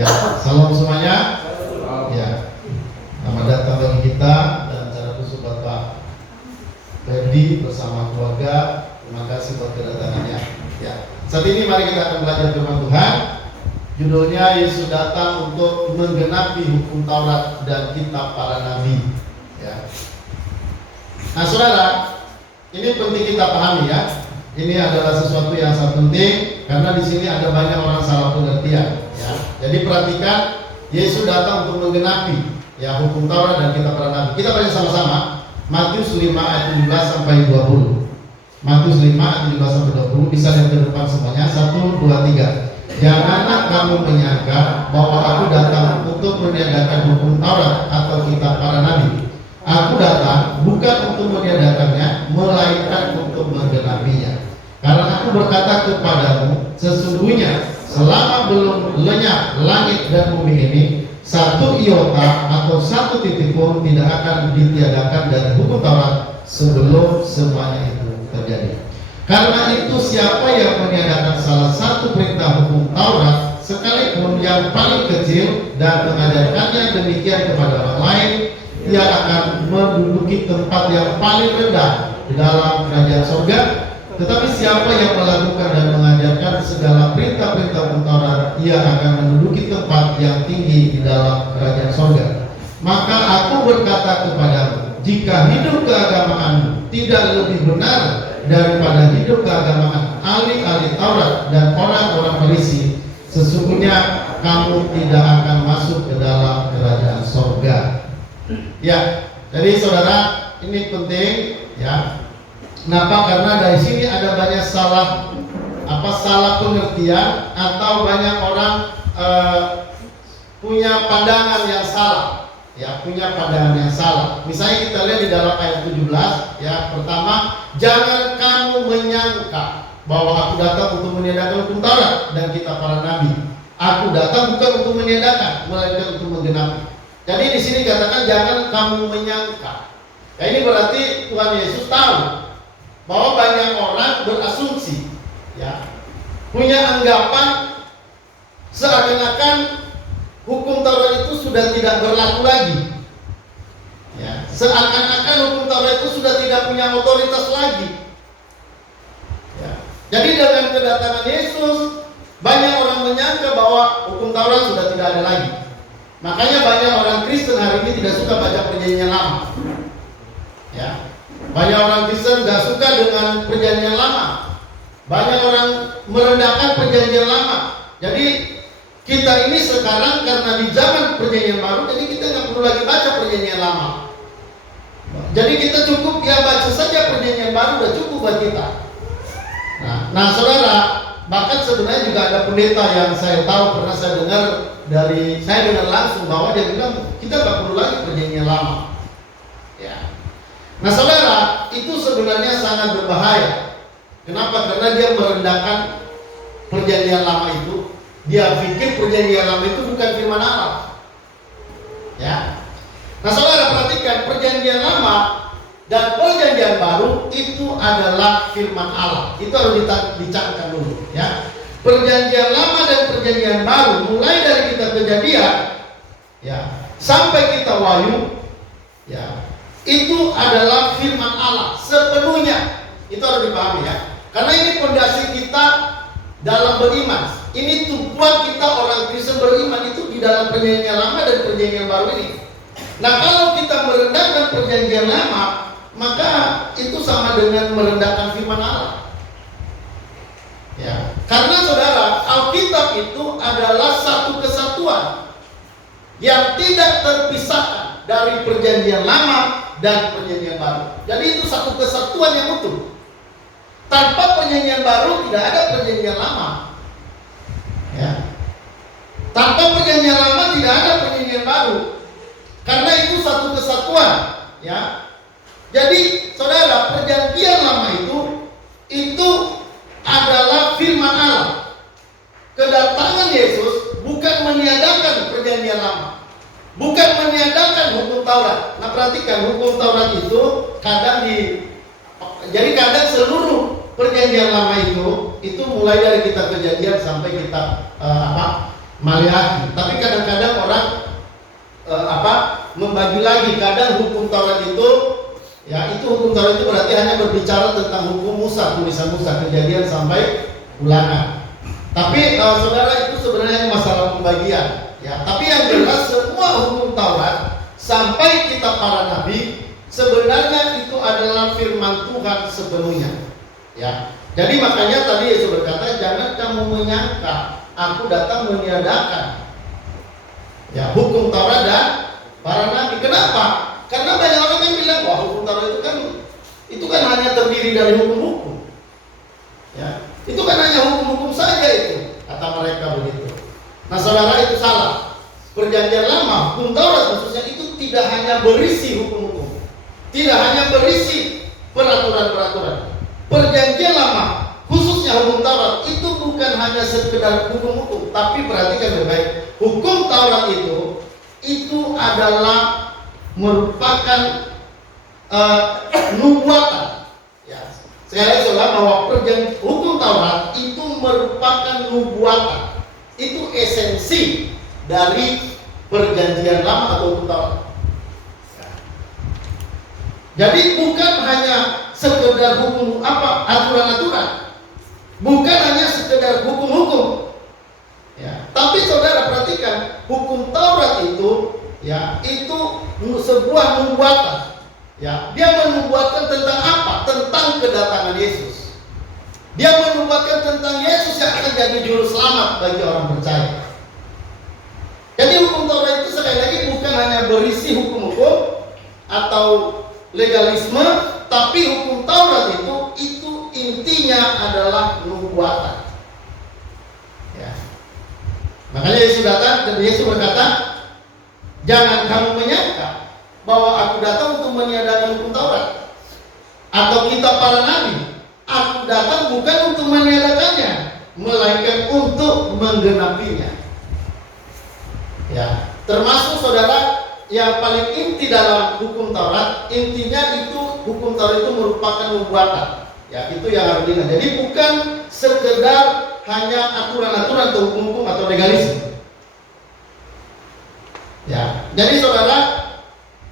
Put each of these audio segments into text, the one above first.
Ya, salam semuanya. Ya, selamat datang bagi kita dan secara khusus Bapak Ferdi bersama keluarga. Terima kasih buat kedatangannya. Ya, saat ini mari kita akan belajar firman Tuhan. Judulnya Yesus datang untuk menggenapi hukum Taurat dan kitab para nabi. Ya. Nah, saudara, ini penting kita pahami ya. Ini adalah sesuatu yang sangat penting karena di sini ada banyak orang salah pengertian. Ya. Jadi perhatikan, Yesus datang untuk menggenapi ya hukum Taurat dan kitab para nabi. Kita baca sama-sama Matius 5 ayat 17 sampai 20. Matius 5 ayat 17 sampai 20. Bisa lihat ke depan semuanya. 1, 2, 3. Janganlah kamu menyangka bahwa aku datang untuk meniadakan hukum Taurat atau kitab para nabi. Aku datang bukan untuk meniadakannya, melainkan untuk menggenapinya. Karena aku berkata kepadamu, sesungguhnya selama belum lenyap langit dan bumi ini, satu iota atau satu titik pun tidak akan ditiadakan dari hukum Taurat sebelum semuanya itu terjadi. Karena itu siapa yang meniadakan salah satu perintah hukum Taurat, sekalipun yang paling kecil, dan mengajarkannya demikian kepada orang lain, ia akan menduduki tempat yang paling rendah di dalam kerajaan surga. Tetapi siapa yang melakukan dan mengajarkan segala perintah-perintah hukum Taurat, ia akan menduduki tempat yang tinggi di dalam kerajaan surga. Maka aku berkata kepadamu, jika hidup keagamaanmu tidak lebih benar daripada hidup keagamaan ahli-ahli Taurat dan orang-orang Farisi, sesungguhnya kamu tidak akan masuk ke dalam kerajaan surga. Ya, jadi saudara, ini penting ya. Kenapa? Karena dari sini ada banyak salah pengertian atau banyak orang punya pandangan yang salah. Ya, punya pandangan yang salah. Misalnya kita lihat di dalam ayat 17 ya, pertama, jangan kamu menyangka bahwa aku datang untuk meniadakan hukum Taurat dan kitab para nabi. Aku datang bukan untuk meniadakan, melainkan untuk menggenapi. Jadi di sini katakan jangan kamu menyangka. Ya, ini berarti Tuhan Yesus tahu bahwa banyak orang berasumsi ya, punya anggapan seakan-akan hukum Taurat itu sudah tidak berlaku lagi. Ya, seakan-akan hukum Taurat itu sudah tidak punya otoritas lagi. Ya. Jadi dengan kedatangan Yesus, banyak orang menyangka bahwa hukum Taurat sudah tidak ada lagi. Makanya banyak orang Kristen hari ini tidak suka baca perjanjian lama. Ya. Banyak orang Kristen gak suka dengan perjanjian lama. Banyak orang merendahkan perjanjian lama. Jadi kita ini sekarang karena di zaman perjanjian baru, jadi kita nggak perlu lagi baca perjanjian lama. Jadi kita cukup ya baca saja perjanjian baru, udah cukup buat kita. Nah saudara, bahkan sebenarnya juga ada pendeta yang saya tahu, pernah saya dengar langsung bahwa dia bilang kita nggak perlu lagi perjanjian lama. Ya. Nah saudara, itu sebenarnya sangat berbahaya. Kenapa? Karena dia merendahkan perjanjian lama itu. Dia pikir perjanjian lama itu bukan firman Allah. Ya. Nah saudara perhatikan, perjanjian lama dan perjanjian baru itu adalah firman Allah. Itu harus dicatatkan dulu ya. Perjanjian lama dan perjanjian baru, mulai dari kitab Kejadian ya sampai kitab Wahyu ya, itu adalah firman Allah sepenuhnya. Itu harus dipahami ya. Karena ini fondasi kita dalam beriman. Ini tumpuan kita orang Kristen beriman itu di dalam perjanjian lama dan perjanjian baru ini. Nah kalau kita merendahkan perjanjian lama, maka itu sama dengan merendahkan firman Allah. Ya, karena saudara, Alkitab itu adalah satu kesatuan yang tidak terpisahkan dari perjanjian lama dan perjanjian baru. Jadi itu satu kesatuan yang utuh. Tanpa perjanjian baru tidak ada perjanjian lama. Ya. Tanpa perjanjian lama tidak ada perjanjian baru. Karena itu satu kesatuan, ya. Jadi, saudara, perjanjian lama itu adalah firman Allah. Kedatangan Yesus bukan meniadakan perjanjian lama. Bukan meniadakan hukum Taurat. Nah, perhatikan, hukum Taurat itu kadang perjanjian lama itu mulai dari kitab Kejadian sampai kitab Maleakhi. Tapi kadang-kadang orang membagi lagi. Kadang hukum Taurat itu, ya itu hukum Taurat itu berarti hanya berbicara tentang hukum Musa, tulisan Musa, Kejadian sampai Ulangan. Tapi saudara, itu sebenarnya masalah pembagian. Ya, tapi yang jelas semua hukum Taurat sampai kitab para nabi sebenarnya itu adalah firman Tuhan sepenuhnya. Ya. Jadi makanya tadi Yesus berkata, jangan kamu menyangka aku datang meniadakan ya hukum Taurat dan para nabi. Kenapa? Karena banyak orang yang bilang, wah hukum Taurat itu kan hanya terdiri dari hukum-hukum. Ya, itu kan hanya hukum-hukum saja itu, kata mereka begitu. Nah saudara, itu salah. Perjanjian lama, hukum Taurat khususnya itu tidak hanya berisi hukum-hukum, tidak hanya berisi peraturan-peraturan. Perjanjian lama, khususnya hukum Taurat, itu bukan hanya sekedar hukum-hukum, tapi perhatikan baik-baik. Hukum Taurat itu adalah merupakan nubuatan. Ya, sekali lagi saudara, bahwa hukum Taurat itu merupakan nubuatan. Itu esensi dari perjanjian lama atau hukum Taurat. Jadi bukan hanya sekedar hukum aturan-aturan, bukan hanya sekedar hukum-hukum. Ya, tapi saudara perhatikan, hukum Taurat itu, ya, itu sebuah nubuatan. Ya, dia menubuatkan tentang apa? Tentang kedatangan Yesus. Dia menubuatkan tentang Yesus yang akan jadi juru selamat bagi orang percaya. Jadi hukum Taurat itu sekali lagi bukan hanya berisi hukum-hukum atau legalisme, tapi hukum Taurat itu intinya adalah nubuatan. Ya. Makanya Yesus datang dan Yesus berkata, jangan kamu menyangka bahwa aku datang untuk meniadakan hukum Taurat atau kitab para nabi. Aku datang bukan untuk meniadakannya, melainkan untuk menggenapinya. Ya, termasuk saudara, yang paling inti dalam hukum Taurat, intinya itu hukum Taurat itu merupakan nubuatan. Ya, itu yang harus diingat. Jadi bukan sekedar hanya aturan-aturan atau hukum-hukum atau legalisme. Ya, jadi saudara,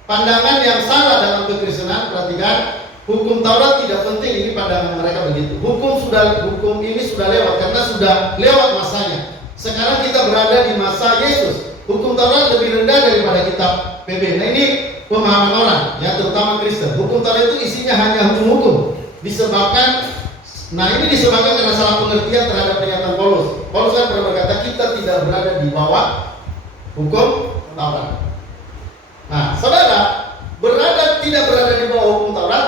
pandangan yang salah dalam kekristenan, perhatikan, hukum Taurat tidak penting, ini pandangan mereka begitu. Hukum ini sudah lewat karena sudah lewat masanya. Sekarang kita berada di masa Yesus. Hukum Taurat lebih rendah daripada kitab PB. Nah ini pemahaman orang, ya terutama Kristen. Hukum Taurat itu isinya hanya hukum-hukum. Disebabkan karena salah pengertian terhadap pernyataan Paulus. Paulus kan pernah berkata kita tidak berada di bawah hukum Taurat. Nah, saudara, tidak berada di bawah hukum Taurat,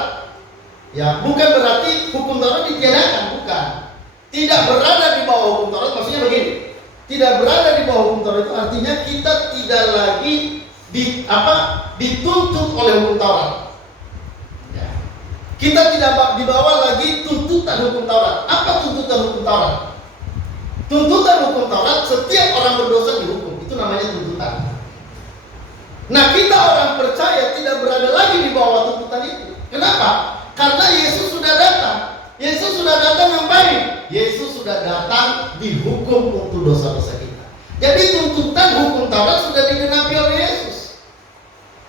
ya bukan berarti hukum Taurat ditiadakan, bukan. Tidak berada di bawah hukum Taurat maksudnya begini. Tidak berada di bawah hukum Taurat itu artinya kita tidak lagi dituntut oleh hukum Taurat. Ya. Kita tidak dibawa lagi tuntutan hukum Taurat. Apa tuntutan hukum Taurat? Tuntutan hukum Taurat, setiap orang berdosa dihukum. Itu namanya tuntutan. Nah, kita orang percaya tidak berada lagi di bawah tuntutan itu. Kenapa? Karena Yesus sudah datang. Yesus sudah datang ngapain? Yesus sudah datang dihukum untuk dosa-dosa kita. Jadi tuntutan hukum Taurat sudah digenapi oleh Yesus.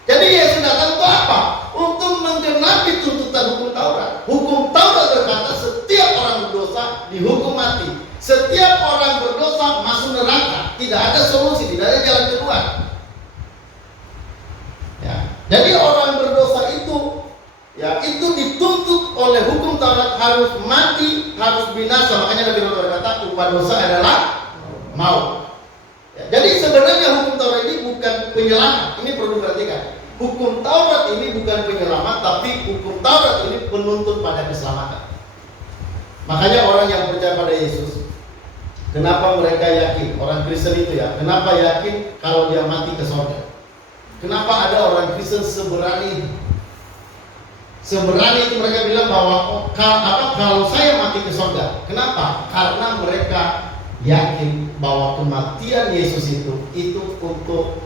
Jadi Yesus datang untuk apa? Untuk menggenapi tuntutan hukum Taurat. Hukum Taurat berkata setiap orang berdosa dihukum mati. Setiap orang berdosa masuk neraka. Tidak ada solusi, tidak ada jalan keluar. Ya. Jadi orang berdosa itu, ya itu dituntut oleh hukum Taurat harus mati, harus binasa. Makanya Nabi Muhammad berkata upah dosa adalah maut. Ya, jadi sebenarnya hukum Taurat ini bukan penyelamat. Ini perlu diperhatikan. Hukum Taurat ini bukan penyelamat, tapi hukum Taurat ini penuntut pada keselamatan. Makanya orang yang percaya pada Yesus, kenapa mereka yakin? Orang Kristen itu ya, kenapa yakin kalau dia mati ke surga? Kenapa ada orang Kristen seberani itu mereka bilang bahwa kalau saya mati ke surga? Kenapa? Karena mereka yakin bahwa kematian Yesus itu untuk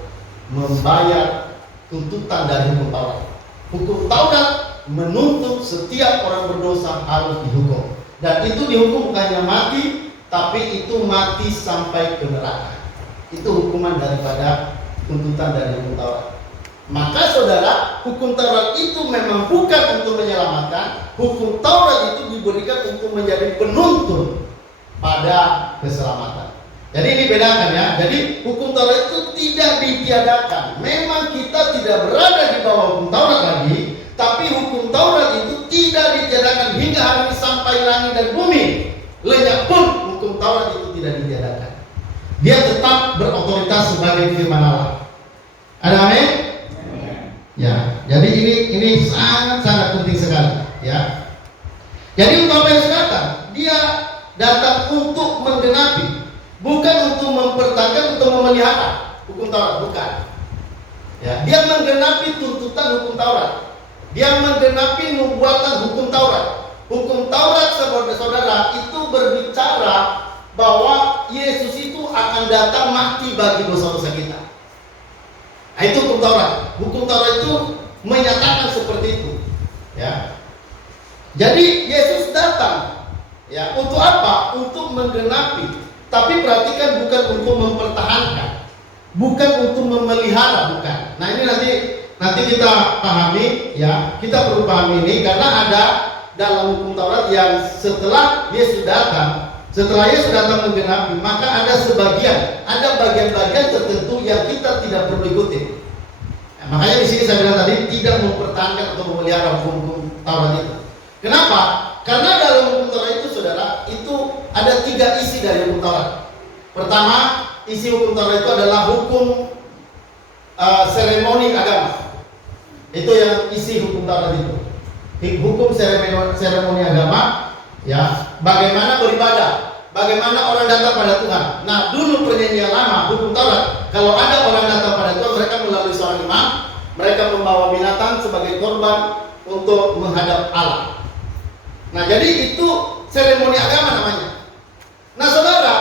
membayar tuntutan dari hukum Taurat. Hukum Taurat menuntut setiap orang berdosa harus dihukum. Dan itu dihukum bukannya mati, tapi itu mati sampai ke neraka. Itu hukuman daripada tuntutan dari hukum Taurat. Maka saudara, hukum Taurat itu memang bukan untuk menyelamatkan. Hukum Taurat itu diberikan untuk menjadi penuntun pada keselamatan. Jadi ini bedakan ya. Jadi hukum Taurat itu tidak ditiadakan. Memang kita tidak berada di bawah hukum Taurat lagi, tapi hukum Taurat itu tidak ditiadakan hingga hari sampai langit dan bumi lenyap pun hukum Taurat itu tidak ditiadakan. Dia tetap berotoritas sebagai firman Allah. Ada amin? Ya, jadi ini sangat penting sekali ya. Jadi untuk apa yang saya datang? Dia datang untuk menggenapi, bukan untuk mempertahankan, untuk memelihara hukum Taurat, bukan. Ya, dia menggenapi tuntutan hukum Taurat. Dia menggenapi nubuatan hukum Taurat. Hukum Taurat, saudara-saudara, itu berbicara bahwa Yesus itu akan datang mati bagi dosa-dosa kita. Nah, itu hukum Taurat. Hukum Taurat itu menyatakan seperti itu. Ya. Jadi Yesus datang, ya, untuk apa? Untuk menggenapi. Tapi perhatikan, bukan untuk mempertahankan, bukan untuk memelihara, bukan. Nah ini nanti kita pahami, ya. Kita perlu pahami ini karena ada dalam hukum Taurat yang setelah Yesus datang menggenapi, maka ada bagian-bagian tertentu yang kita tidak perlu ikuti. Nah, makanya di sini saya bilang tadi tidak mempertahankan atau memelihara hukum Taurat itu. Kenapa? Karena dalam hukum Taurat itu, saudara, itu ada 3 isi dari hukum Taurat. Pertama, isi hukum Taurat itu adalah hukum seremoni agama. Itu yang isi hukum Taurat itu. Hukum seremoni agama, ya, bagaimana beribadah, bagaimana orang datang pada Tuhan. Nah, dulu perjanjian lama, hukum Taurat, kalau ada orang datang pada Tuhan, mereka melalui seorang imam, mereka membawa binatang sebagai korban untuk menghadap Allah. Nah, jadi itu seremoni agama namanya. Nah, saudara,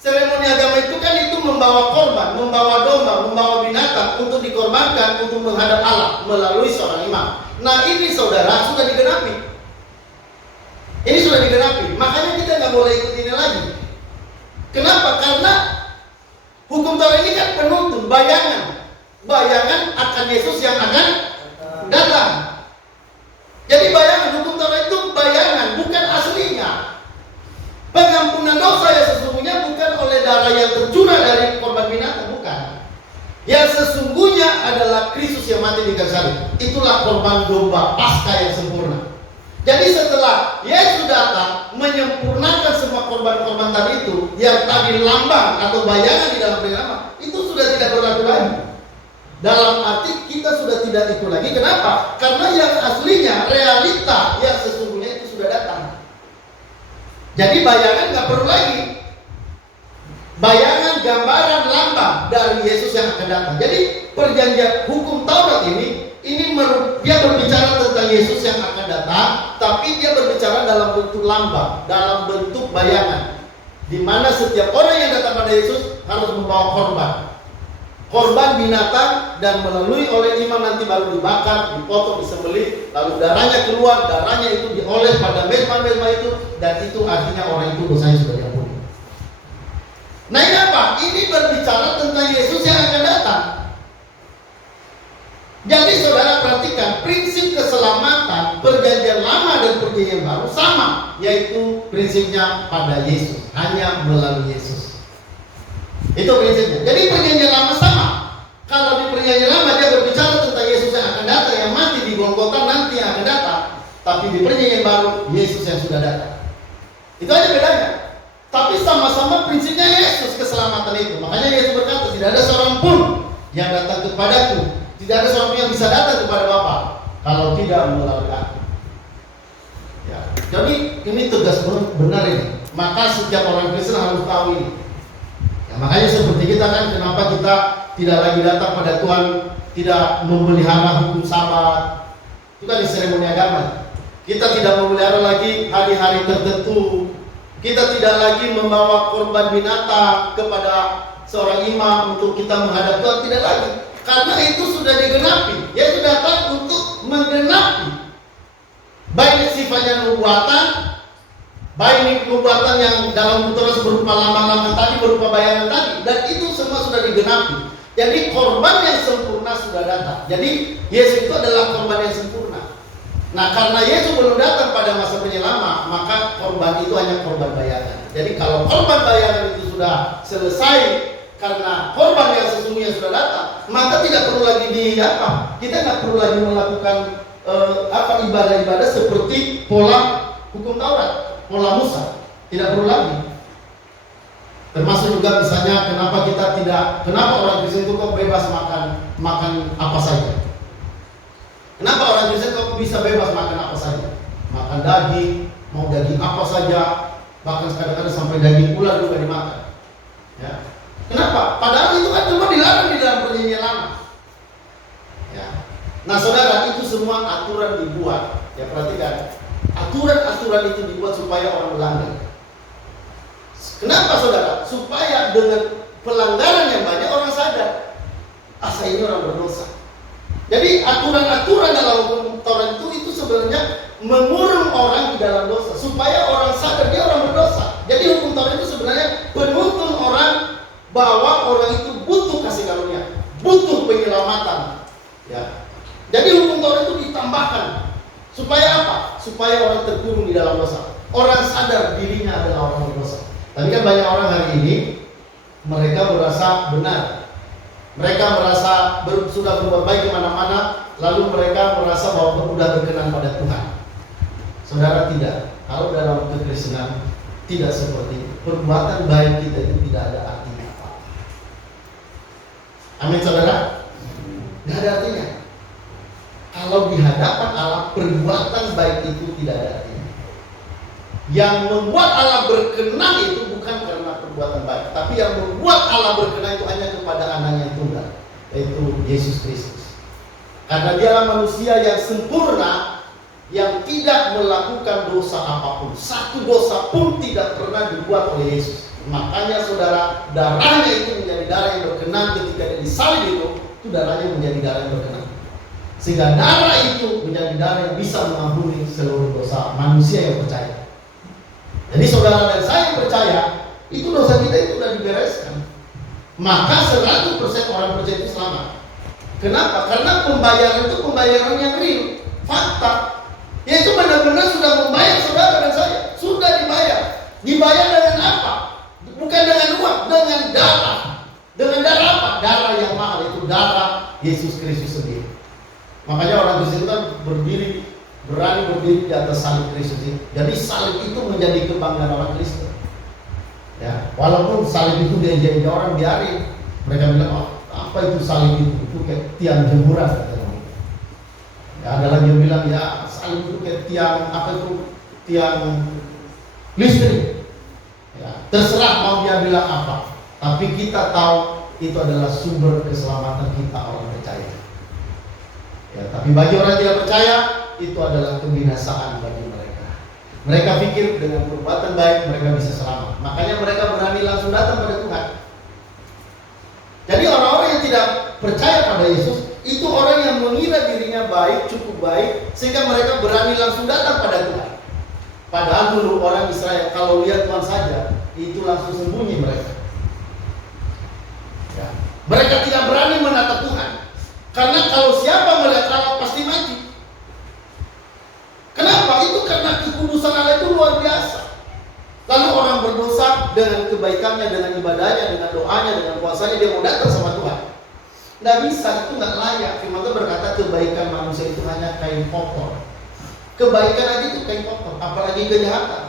seremoni agama itu kan itu membawa korban, membawa domba, membawa binatang untuk dikorbankan untuk menghadap Allah melalui seorang imam. Nah, ini saudara sudah digenapi. Ini sudah digenapi. Makanya kita nggak boleh ikut ini lagi. Kenapa? Karena hukum Taurat ini kan penuntun, bayangan akan Yesus yang akan datang. Jadi bayangan, hukum Taurat itu bayangan, bukan aslinya. Pengampunan dosa yang sesungguhnya bukan oleh darah yang tercurah dari korban binatang, bukan. Yang sesungguhnya adalah Kristus yang mati di kayu salib. Itulah korban domba Paskah yang sempurna. Jadi setelah Yesus datang menyempurnakan semua korban-korban tadi itu, yang tadi lambang atau bayangan di dalam perjanjian, itu sudah tidak berlaku lagi. Dalam arti kita sudah tidak itu lagi. Kenapa? Karena yang aslinya, realita yang sesungguhnya itu sudah datang. Jadi bayangan nggak perlu lagi. Bayangan, gambaran, lambang dari Yesus yang akan datang. Jadi perjanjian hukum Taurat ini dia berbicara tentang Yesus yang akan datang, tapi dia berbicara dalam bentuk lambang, dalam bentuk bayangan, di mana setiap orang yang datang pada Yesus harus membawa korban binatang, dan melalui oleh imam nanti baru dibakar, dipotong, disembelih, lalu darahnya keluar, darahnya itu dioles pada mezbah itu, dan itu artinya orang itu dosanya sudah diampuni. Nah ini apa? Ini berbicara tentang Yesus yang akan datang. Jadi saudara perhatikan, prinsip keselamatan perjanjian lama dan perjanjian baru sama, yaitu prinsipnya pada Yesus, hanya melalui Yesus. Itu prinsipnya. Jadi perjanjian lama sama. Kalau di perjanjian lama dia berbicara tentang Yesus yang akan datang, yang mati di Golgota nanti yang akan datang. Tapi di perjanjian baru, Yesus yang sudah datang. Itu aja bedanya. Tapi sama-sama prinsipnya Yesus keselamatan itu. Makanya Yesus berkata, tidak ada seorang pun yang datang kepadaku, tidak ada seorang pun yang bisa datang kepada Bapa kalau tidak melalui aku. Ya. Jadi ini tegas benar ini. Maka setiap orang Kristen harus tahu ini. Ya, makanya seperti kita kan, kenapa kita tidak lagi datang pada Tuhan, tidak memelihara hukum Sabat. Itu kan di seremoni agama. Kita tidak memelihara lagi hari-hari tertentu. Kita tidak lagi membawa korban binatang kepada seorang imam untuk kita menghadap Tuhan, tidak lagi. Karena itu sudah digenapi. Yaitu datang untuk menggenapi baik sifatnya nubuatan Baik ini perbuatan yang dalam Torah berupa lambang-lambang tadi, berupa bayangan tadi, dan itu semua sudah digenapi. Jadi korban yang sempurna sudah datang. Jadi Yesus itu adalah korban yang sempurna. Nah, karena Yesus belum datang pada masa penyelamat, maka korban itu hanya korban bayangan. Jadi kalau korban bayangan itu sudah selesai karena korban yang sesungguhnya sudah datang, maka tidak perlu lagi kita nggak perlu lagi melakukan ibadah-ibadah seperti pola hukum Taurat, pola Musa. Tidak perlu lagi. Termasuk juga misalnya kenapa orang Kristen itu kok bebas makan apa saja? Kenapa orang Kristen kok bisa bebas makan apa saja? Makan daging, mau daging apa saja, bahkan kadang-kadang sampai daging ular juga dimakan. Ya. Kenapa? Padahal itu kan cuma dilarang di dalam perjanjian lama. Ya. Nah, saudara, itu semua aturan dibuat. Ya, perhatikan. Aturan-aturan itu dibuat supaya orang melanggar. Kenapa, saudara? Supaya dengan pelanggaran yang banyak orang sadar, saya ini orang berdosa. Jadi aturan-aturan dalam hukum Taurat itu sebenarnya mengurung orang di dalam dosa, supaya orang sadar dia orang berdosa. Jadi hukum Taurat itu sebenarnya penuntun orang bahwa orang itu butuh kasih karunia, butuh penyelamatan. Ya. Jadi hukum Taurat itu ditambahkan supaya apa? Supaya orang terkurung di dalam dosa. Orang sadar dirinya adalah orang berdosa. Tapi kan banyak orang hari ini mereka merasa benar, mereka merasa sudah berbuat baik kemana-mana, lalu mereka merasa bahwa sudah berkenan pada Tuhan. Saudara, tidak. Kalau dalam kekristenan tidak seperti itu. Perbuatan baik kita itu tidak ada artinya apa. Amin, saudara. Tidak ada artinya. Kalau di hadapan Allah, perbuatan baik itu tidak ada artinya. Yang membuat Allah berkenan itu bukan karena perbuatan baik, tapi yang membuat Allah berkenan itu hanya kepada anaknya yang tunggal, yaitu Yesus Kristus. Karena dialah manusia yang sempurna, yang tidak melakukan dosa apapun. Satu dosa pun tidak pernah dibuat oleh Yesus. Makanya saudara, darahnya itu menjadi darah yang berkenan. Ketika dia disalib itu darahnya menjadi darah yang berkenan. Sehingga darah itu menjadi darah yang bisa mengampuni seluruh dosa manusia yang percaya. Jadi saudara dan saya yang percaya, itu dosa kita itu sudah dibereskan. Maka 100% orang percaya itu selamat. Kenapa? Karena pembayaran itu pembayaran yang real, fakta. Yaitu benar-benar sudah membayar saudara dan saya. Sudah dibayar. Dibayar dengan apa? Bukan dengan uang, dengan darah. Dengan darah apa? Darah yang mahal, itu darah Yesus Kristus sendiri. Makanya orang Kristen kan berani berdiri di atas salib Kristus itu. Jadi salib itu menjadi kebanggaan orang Kristen. Ya, walaupun salib itu diajari orang biarin. Mereka bilang, oh, apa itu salib itu? Itu kayak tiang jemuran. Ya, ada lagi yang bilang, ya salib itu kayak tiang listrik. Ya, terserah mau dia bilang apa. Tapi kita tahu itu adalah sumber keselamatan kita orang percaya. Ya, tapi bagi orang tidak percaya, itu adalah kebinasaan bagi mereka. Mereka pikir dengan perbuatan baik mereka bisa selamat. Makanya mereka berani langsung datang pada Tuhan. Jadi orang-orang yang tidak percaya pada Yesus, itu orang yang mengira dirinya baik, cukup baik, sehingga mereka berani langsung datang pada Tuhan. Padahal dulu orang Israel kalau lihat Tuhan saja, itu langsung sembunyi mereka. Ya. Mereka tidak berani menatap Tuhan. Karena kalau siapa melihat Allah pasti mati. Kenapa? Itu karena kekudusan Allah itu luar biasa. Lalu orang berdosa dengan kebaikannya, dengan ibadahnya, dengan doanya, dengan puasanya, dia mau datang sama Tuhan. Nggak bisa, itu nggak layak. Firman Tuhan berkata kebaikan manusia itu hanya kain kotor. Kebaikan aja itu kain kotor, apalagi kejahatan.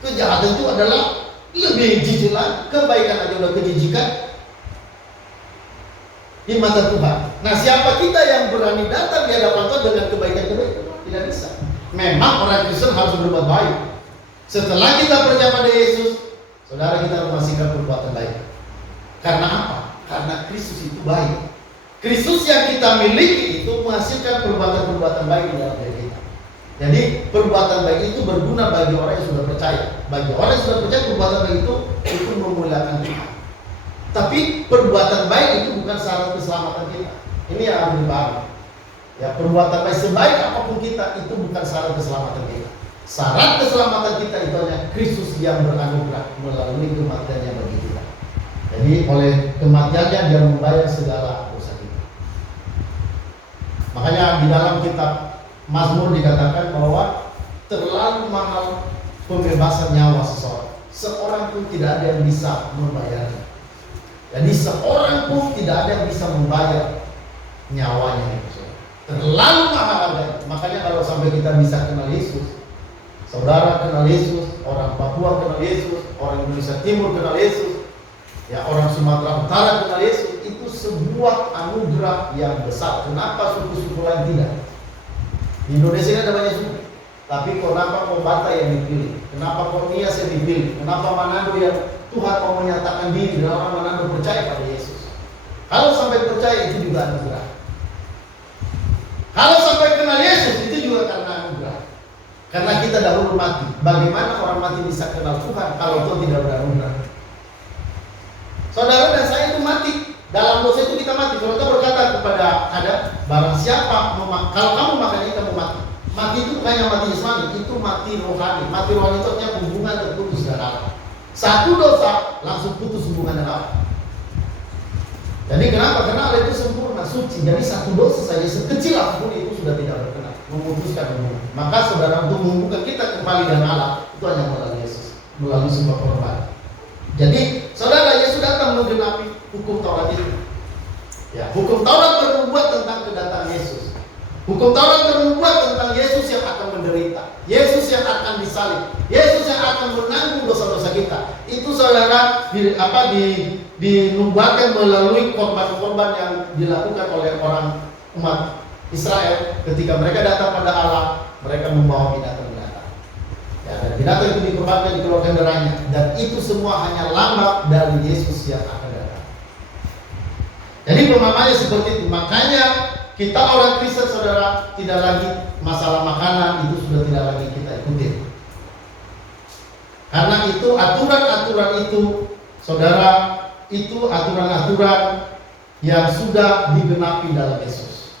Kejahatan itu adalah lebih jijik lagi. Kebaikan aja udah kejijikan di mata Tuhan. Nah, siapa kita yang berani datang di hadapan Tuhan dengan kebaikan-kebaikan? Tidak bisa. Memang orang Kristen harus berbuat baik. Setelah kita percaya pada Yesus, saudara, kita harus menghasilkan perbuatan baik. Karena apa? Karena Kristus itu baik. Kristus yang kita miliki itu menghasilkan perbuatan-perbuatan baik di dalam diri kita. Jadi perbuatan baik itu berguna bagi orang yang sudah percaya. Bagi orang yang sudah percaya, perbuatan baik itu memuliakan Tuhan. Tapi perbuatan baik itu bukan syarat keselamatan kita. Ini yang harus dipahami. Ya, perbuatan baik sebaik apapun kita itu bukan syarat keselamatan kita. Syarat keselamatan kita itu hanya Kristus yang beranugerah melalui kematiannya bagi kita. Jadi oleh kematiannya dia membayar segala dosa kita. Makanya di dalam kitab Mazmur dikatakan bahwa terlalu mahal pembebasan nyawa seseorang. Seorang pun tidak ada yang bisa membayarnya. Jadi seorang pun tidak ada yang bisa membayar nyawanya itu. Terlalu mahal harganya. Makanya kalau sampai kita bisa kenal Yesus, saudara kenal Yesus, orang Papua kenal Yesus, orang Indonesia Timur kenal Yesus, ya orang Sumatera Utara kenal Yesus, itu sebuah anugerah yang besar. Kenapa suku-suku lain tidak? Di Indonesia ini ada banyak suku, tapi kenapa Kombata yang dipilih? Kenapa Nias yang dipilih? Kenapa Manado yang Tuhan mau menyatakan diri dan orang Manado percaya pada Yesus? Kalau sampai percaya itu juga anugerah. Kalau sampai kenal Yesus itu juga karena anugerah. Karena kita dahulu mati. Bagaimana orang mati bisa kenal Tuhan kalau Tuhan tidak beranugerah? Saudara dan saya itu mati. Dalam dosa itu kita mati. Kalau kita berkata kepada Adam, barang siapa kalau kamu makan ini kamu mati. Mati itu bukan hanya mati jasmani, itu mati rohani. Mati rohani itu artinya hubungan terputus dengan Allah. Satu dosa langsung putus hubungan dengan Allah. Jadi kenapa? Karena Allah itu sempurna, suci. Jadi satu dosa saja sekecil apapun itu sudah tidak berkenan, memutuskan hubungan. Maka saudara untuk menghubungkan kita kembali dengan Allah itu hanya melalui Yesus, melalui sebuah korban. Jadi saudara, Yesus datang menggenapi hukum Taurat itu. Ya, hukum Taurat bernubuat tentang kedatangan Yesus. Hukum Taurat bernubuat tentang Yesus yang akan menderita, Yesus yang akan disalib, Yesus yang akan menanggung dosa-dosa kita. Itu saudara dinubuatkan melalui korban-korban yang dilakukan oleh orang umat Israel ketika mereka datang pada Allah, mereka membawa binatang-binatang. Ya, dan binatang itu dikorbankan, dikeluarkan darahnya, dan itu semua hanya lambang dari Yesus yang akan datang. Jadi pemahamannya seperti itu. Makanya kita orang Kristen saudara tidak lagi masalah makanan itu sudah tidak lagi kita ikuti. Karena itu aturan-aturan itu saudara, itu aturan-aturan yang sudah digenapi dalam Yesus.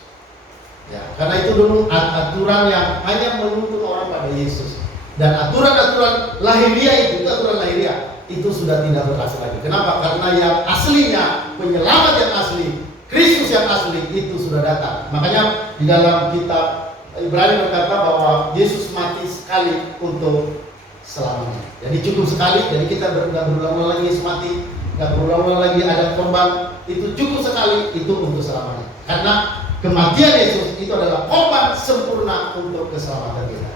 Ya, karena itu dulu aturan yang hanya menuntut orang pada Yesus. Dan aturan-aturan lahiriah itu aturan lahiriah itu sudah tidak berlaku lagi. Kenapa? Karena yang aslinya, penyelamat yang asli, Kristus yang asli itu sudah datang. Makanya di dalam kitab Ibrani berkata bahwa Yesus mati sekali untuk selamanya. Jadi cukup sekali. Jadi kita nggak berulang-ulang lagi Yesus mati, nggak berulang-ulang lagi ada korban. Itu cukup sekali, itu untuk selamanya. Karena kematian Yesus itu adalah korban sempurna untuk keselamatan kita.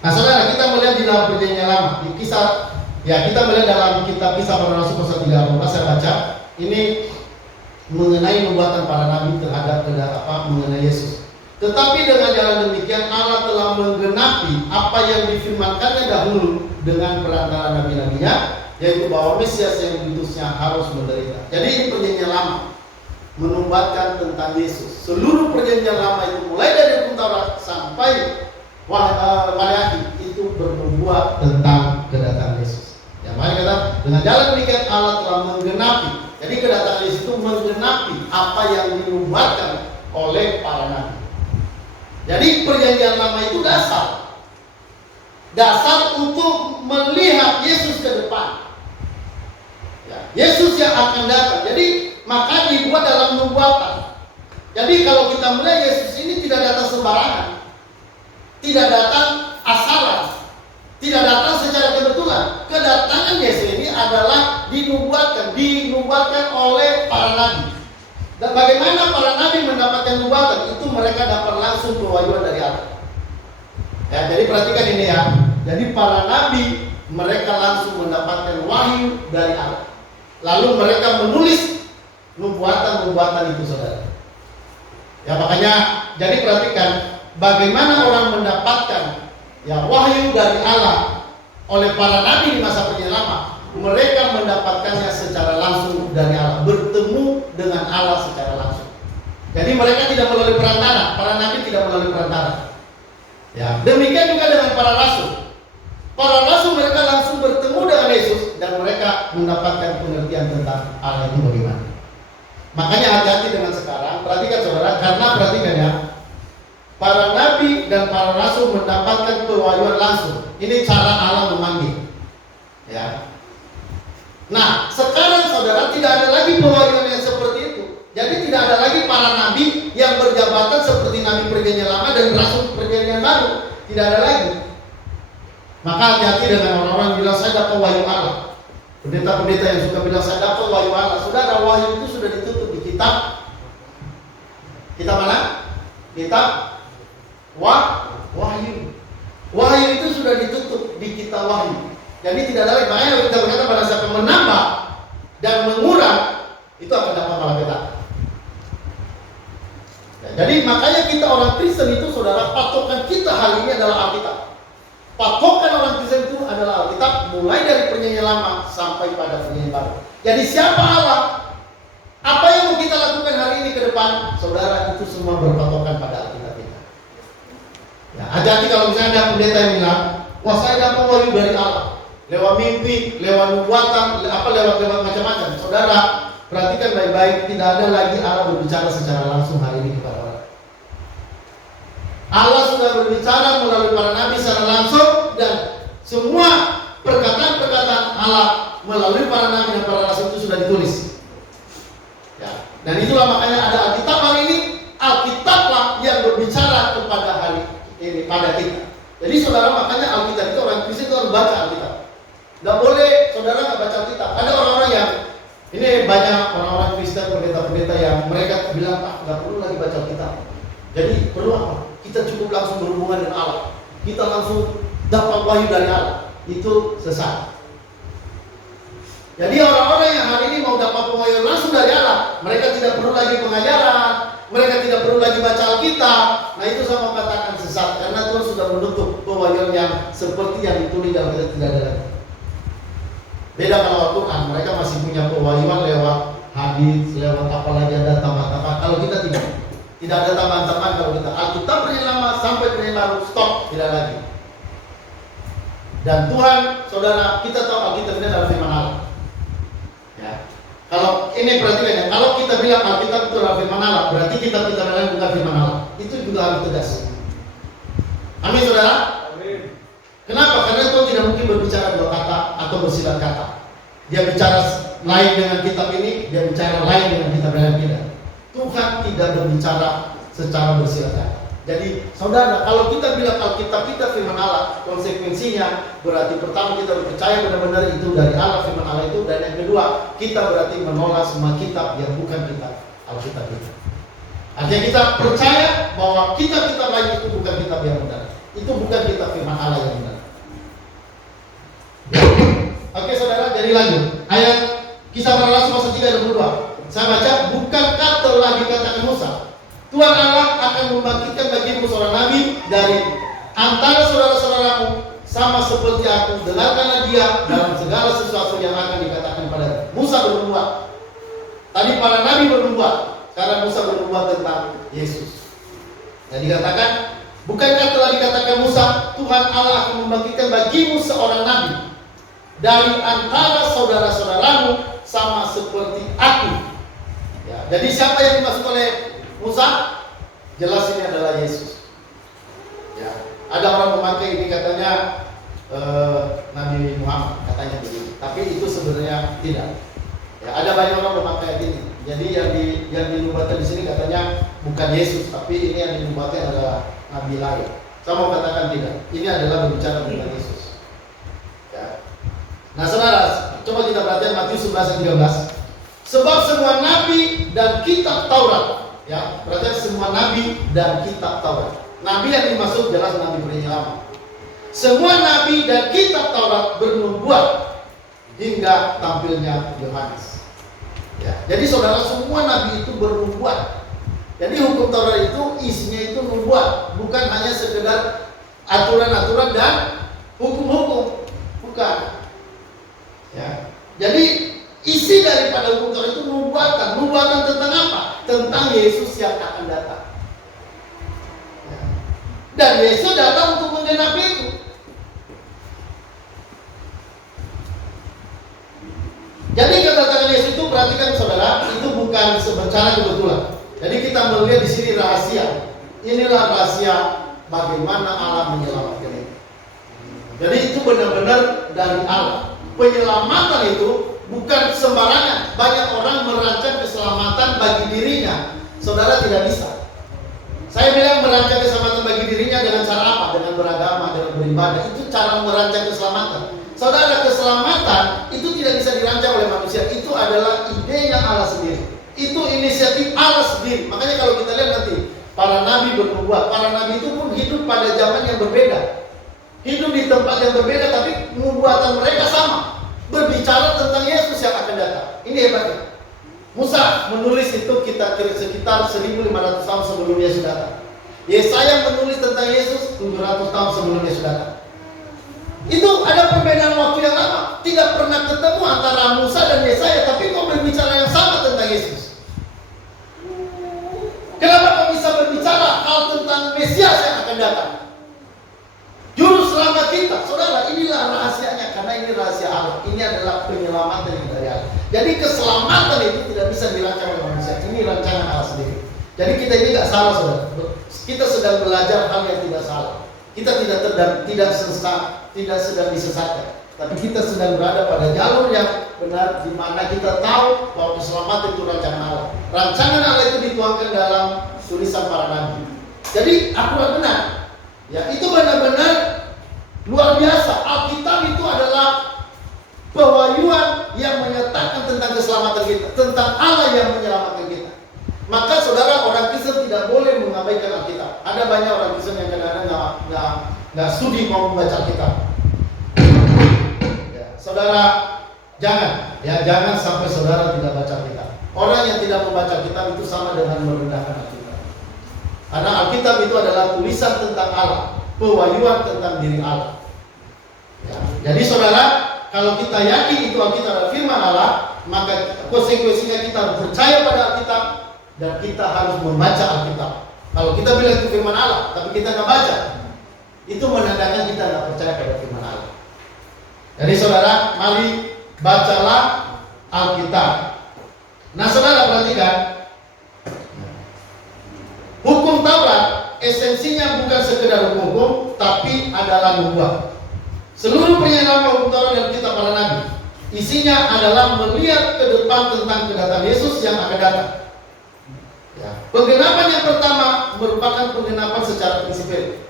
Nah saudara, kita melihat di dalam perjanjian lama, di kisah, ya kita melihat dalam kitab Kisah Para Rasul pasal 13, saya baca ini mengenai nubuatan para nabi terhadap mengenai Yesus. Tetapi dengan jalan demikian Allah telah menggenapi apa yang difirmankannya dahulu dengan perantara nabi-nabinya, yaitu bahwa Mesias yang diutusnya harus menderita. Jadi ini perjanjian lama menubuatkan tentang Yesus. Seluruh perjanjian lama itu mulai dari hukum Taurat sampai Wahyu itu bernubuat tentang kedatangan Yesus. Ya, mari kata dengan jalan demikian Allah telah menggenapi. Jadi kedatangan Yesus itu menggenapi apa yang dinubuatkan oleh para nabi. Jadi perjanjian lama itu dasar untuk melihat Yesus ke depan. Ya, Yesus yang akan datang. Jadi maka dibuat dalam nubuatan. Jadi kalau kita melihat Yesus ini tidak datang sembarangan. Tidak datang asalan, tidak datang secara kebetulan. Kedatangan Yesus ini adalah dinubuatkan oleh para nabi. Dan bagaimana para nabi mendapatkan nubuatan? Itu mereka dapat langsung pewahyuan dari Allah. Ya, jadi perhatikan ini ya. Jadi para nabi mereka langsung mendapatkan wahyu dari Allah. Lalu mereka menulis nubuatan-nubuatan itu, saudara. Ya makanya, jadi perhatikan. Bagaimana orang mendapatkan wahyu dari Allah oleh para nabi di masa perjanjian lama? Mereka mendapatkannya secara langsung dari Allah, bertemu dengan Allah secara langsung. Jadi mereka tidak melalui perantara, para nabi tidak melalui perantara. Ya, demikian juga dengan para rasul. Para rasul mereka langsung bertemu dengan Yesus dan mereka mendapatkan pengertian tentang Allah itu bagaimana. Makanya hati-hati dengan sekarang. Perhatikan saudara, karena perhatikan ya. Para nabi dan para rasul mendapatkan pewahyuan langsung. Ini cara Allah memanggil. Ya. Nah, sekarang saudara tidak ada lagi pewahyuan yang seperti itu. Jadi tidak ada lagi para nabi yang berjabatan seperti nabi perjanjian lama dan rasul perjanjian baru. Tidak ada lagi. Maka hati-hati dengan orang-orang yang bilang saya dapat wahyu Allah. Pendeta-pendeta yang suka bilang saya dapat wahyu Allah. Saudara, wahyu itu sudah ditutup di kitab. Kitab mana? Kitab Wahyu. Wahyu itu sudah ditutup di kitab Wahyu. Jadi tidak ada lagi. Makanya kita berkata pada siapa menambah dan mengurang itu akan dapat malapetaka. Ya, jadi makanya kita orang Kristen itu saudara, patokan kita hari ini adalah Alkitab. Patokan orang Kristen itu adalah Alkitab, mulai dari perjanjian lama sampai pada perjanjian baru. Jadi siapa Allah? Apa yang mau kita lakukan hari ini ke depan? Saudara, itu semua berpatokan pada Alkitab kita. Ya, hati-hati kalau misalnya ada pendeta yang bilang, wah saya dapat wahyu dari Allah. Lewat mimpi, lewat nubuatan, lewat macam-macam. Saudara, perhatikan baik-baik, tidak ada lagi Allah berbicara secara langsung hari ini kepada orang. Allah sudah berbicara melalui para nabi secara langsung, dan semua perkataan-perkataan Allah melalui para nabi dan para rasul itu sudah ditulis. Ya. Dan itulah makanya ada Alkitab hari ini. Alkitablah yang berbicara kepada hari ini pada kita. Jadi saudara, makanya Alkitab itu orang Kristen itu harus baca Alkitab. Gak boleh saudara gak baca Alkitab. Ada orang-orang yang ini banyak orang-orang Kristen, pendeta-pendeta yang mereka bilang gak perlu lagi baca Alkitab. Jadi perlu apa? Kita cukup langsung berhubungan dengan Allah. Kita langsung dapat wahyu dari Allah. Itu sesat. Jadi orang-orang yang hari ini mau dapat pewahyuan langsung dari Allah, mereka tidak perlu lagi pengajaran, mereka tidak perlu lagi baca Alkitab. Nah itu saya mau katakan sesat, karena Tuhan sudah menutup pewahyuan yang seperti yang ditulis dalam Alkitab, tidak ada lagi. Beda kalau Al-Quran, mereka masih punya pewahyuan lewat hadis, lewat apa lagi ada tambahan-tambahan. Kalau kita tidak ada tambahan-tambahan. Kalau kita Alkitab perjanjian lama sampai perjanjian baru, stop, tidak lagi. Dan Tuhan, saudara, kita tahu Alkitab ini adalah firman Allah. Ya. Kalau ini perhatikan ya, kalau kita bilang Alkitab itu adalah firman Allah, berarti kitab-kitab lain bukan firman Allah. Itu juga harus tegas. Amin, saudara. Amin. Kenapa? Karena Tuhan tidak mungkin berbicara dua kata atau bersilat kata. Dia bicara lain dengan kitab ini, dia bicara lain dengan kitab lain tidak. Tuhan tidak berbicara secara bersilat kata. Jadi saudara, kalau kita bilang Alkitab kita firman Allah, konsekuensinya berarti pertama kita percaya benar-benar itu dari Allah, firman Allah itu, dan yang kedua kita berarti menolak semua kitab yang bukan kitab Alkitab itu. Artinya kita percaya bahwa kitab-kitab lain itu bukan kitab yang benar. Itu bukan kitab firman Allah yang benar. Oke saudara, jadi lanjut. Ayat Kisah Para Rasul pasal 3 ayat 22. Saya baca, bukankah telah dikatakan Musa, Tuhan Allah akan membangkitkan bagimu seorang nabi dari antara saudara-saudaramu sama seperti aku. Dengarkanlah dia dalam segala sesuatu yang akan dikatakan pada Musa bernubuat. Tadi para nabi bernubuat, sekarang Musa bernubuat tentang Yesus. Jadi dikatakan, bukankah telah dikatakan Musa, Tuhan Allah akan membangkitkan bagimu seorang nabi dari antara saudara-saudaramu sama seperti aku. Ya, jadi siapa yang dimaksud oleh Musa? Jelas ini adalah Yesus. Ya, ada orang memakai ini katanya Nabi Muhammad katanya begitu, tapi itu sebenarnya tidak. Ya, ada banyak orang memakai ini. Jadi yang dinubuatkan di sini katanya bukan Yesus, tapi ini yang dinubuatkan adalah Nabi lain. Saya mau katakan tidak. Ini adalah berbicara tentang Yesus. Ya. Nah, saudara, coba kita perhatikan Matius 11 ayat 13. Sebab semua nabi dan kitab Taurat, ya, perhatikan semua nabi dan kitab Taurat. Nabi yang dimaksud jelas nabi perjanjian lama. Semua nabi dan kitab Taurat bernubuat hingga tampilnya Yohanes. Ya, jadi saudara, semua nabi itu bernubuat. Jadi hukum Taurat itu isinya itu nubuat, bukan hanya sekedar aturan-aturan dan hukum-hukum, bukan. Ya, jadi isi daripada hukum Taurat itu nubuatan. Nubuatan tentang apa? Tentang Yesus yang akan datang. Ya. Dan Yesus datang untuk menggenapi itu. Jadi kedatangan Yesus itu, perhatikan saudara, itu bukan secara kebetulan. Jadi kita melihat di sini rahasia. Inilah rahasia bagaimana Allah menyelamatkan itu. Jadi itu benar-benar dari Allah. Penyelamatan itu bukan sembarangan. Banyak orang merancang keselamatan bagi dirinya. Saudara, tidak bisa. Saya bilang merancang keselamatan bagi dirinya dengan cara apa? Dengan beragama, dengan beribadah. Itu cara merancang keselamatan. Saudara, keselamatan itu tidak bisa dirancang oleh manusia. Itu adalah idenya Allah sendiri. Itu inisiatif Allah sendiri. Makanya kalau kita lihat nanti, para nabi bernubuat. Para nabi itu pun hidup pada zaman yang berbeda. Hidup di tempat yang berbeda, tapi nubuatan mereka sama. Berbicara tentang Yesus yang akan datang. Ini hebatnya. Musa menulis itu kita sekitar 1500 tahun sebelum Yesus datang. Yesaya menulis tentang Yesus 700 tahun sebelum Yesus datang. Itu ada perbedaan waktu yang lama. Tidak pernah ketemu antara Musa dan Yesaya, tapi kok berbicara yang sama tentang Yesus. Kenapa kok bisa berbicara hal tentang Mesias yang akan datang? Juru selamat kita, saudara, inilah rahasianya. Karena ini rahasia Allah. Ini adalah penyelamatan yang dari Allah. Jadi keselamatan itu tidak bisa dirancang oleh manusia. Ini rancangan Allah sendiri. Jadi kita ini nggak salah, saudara. Kita sedang belajar hal yang tidak salah. Kita tidak sedang disesatkan. Tapi kita sedang berada pada jalur yang benar, di mana kita tahu bahwa keselamatan itu rancangan Allah. Rancangan Allah itu dituangkan dalam tulisan para nabi. Jadi akurat benar. Ya, itu benar-benar luar biasa. Alkitab itu adalah pewahyuan yang menyatakan tentang keselamatan kita, tentang Allah yang menyelamatkan kita. Maka saudara, orang Kristen tidak boleh mengabaikan Alkitab. Ada banyak orang Kristen yang kadang-kadang nggak studi mau membaca Alkitab. Ya, saudara, jangan sampai saudara tidak baca Alkitab. Orang yang tidak membaca Alkitab itu sama dengan merendahkan Alkitab. Karena Alkitab itu adalah tulisan tentang Allah, pewahyuan tentang diri Allah. Ya, jadi saudara, kalau kita yakin itu Alkitab adalah firman Allah, maka konsekuensinya kita harus percaya pada Alkitab dan kita harus membaca Alkitab. Kalau kita bilang itu firman Allah, tapi kita nggak baca, itu menandakan kita nggak percaya pada firman Allah. Jadi saudara, mari bacalah Alkitab. Nah saudara, perhatikan, hukum Taurat esensinya bukan sekedar hukum, tapi adalah nubuat. Seluruh pernyataan hukum Taurat dan kitab para nabi, isinya adalah melihat ke depan tentang kedatangan Yesus yang akan datang. Ya. Penggenapan yang pertama merupakan penggenapan secara prinsipil,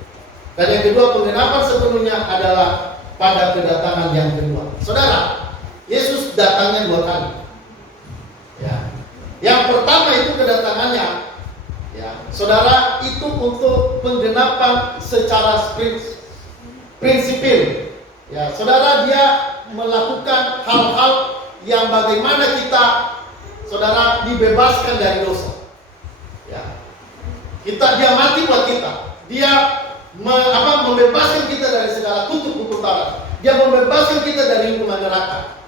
dan yang kedua penggenapan sepenuhnya adalah pada kedatangan yang kedua. Saudara, Yesus datangnya 2 kali. Ya. Yang pertama itu kedatangannya, ya, saudara, itu untuk penggenapan secara prinsipil. Ya, saudara, dia melakukan hal-hal yang bagaimana kita, saudara, dibebaskan dari dosa. Ya. Dia mati buat kita. Dia membebaskan kita dari segala kutuk hukum Taurat. Dia membebaskan kita dari hukuman neraka.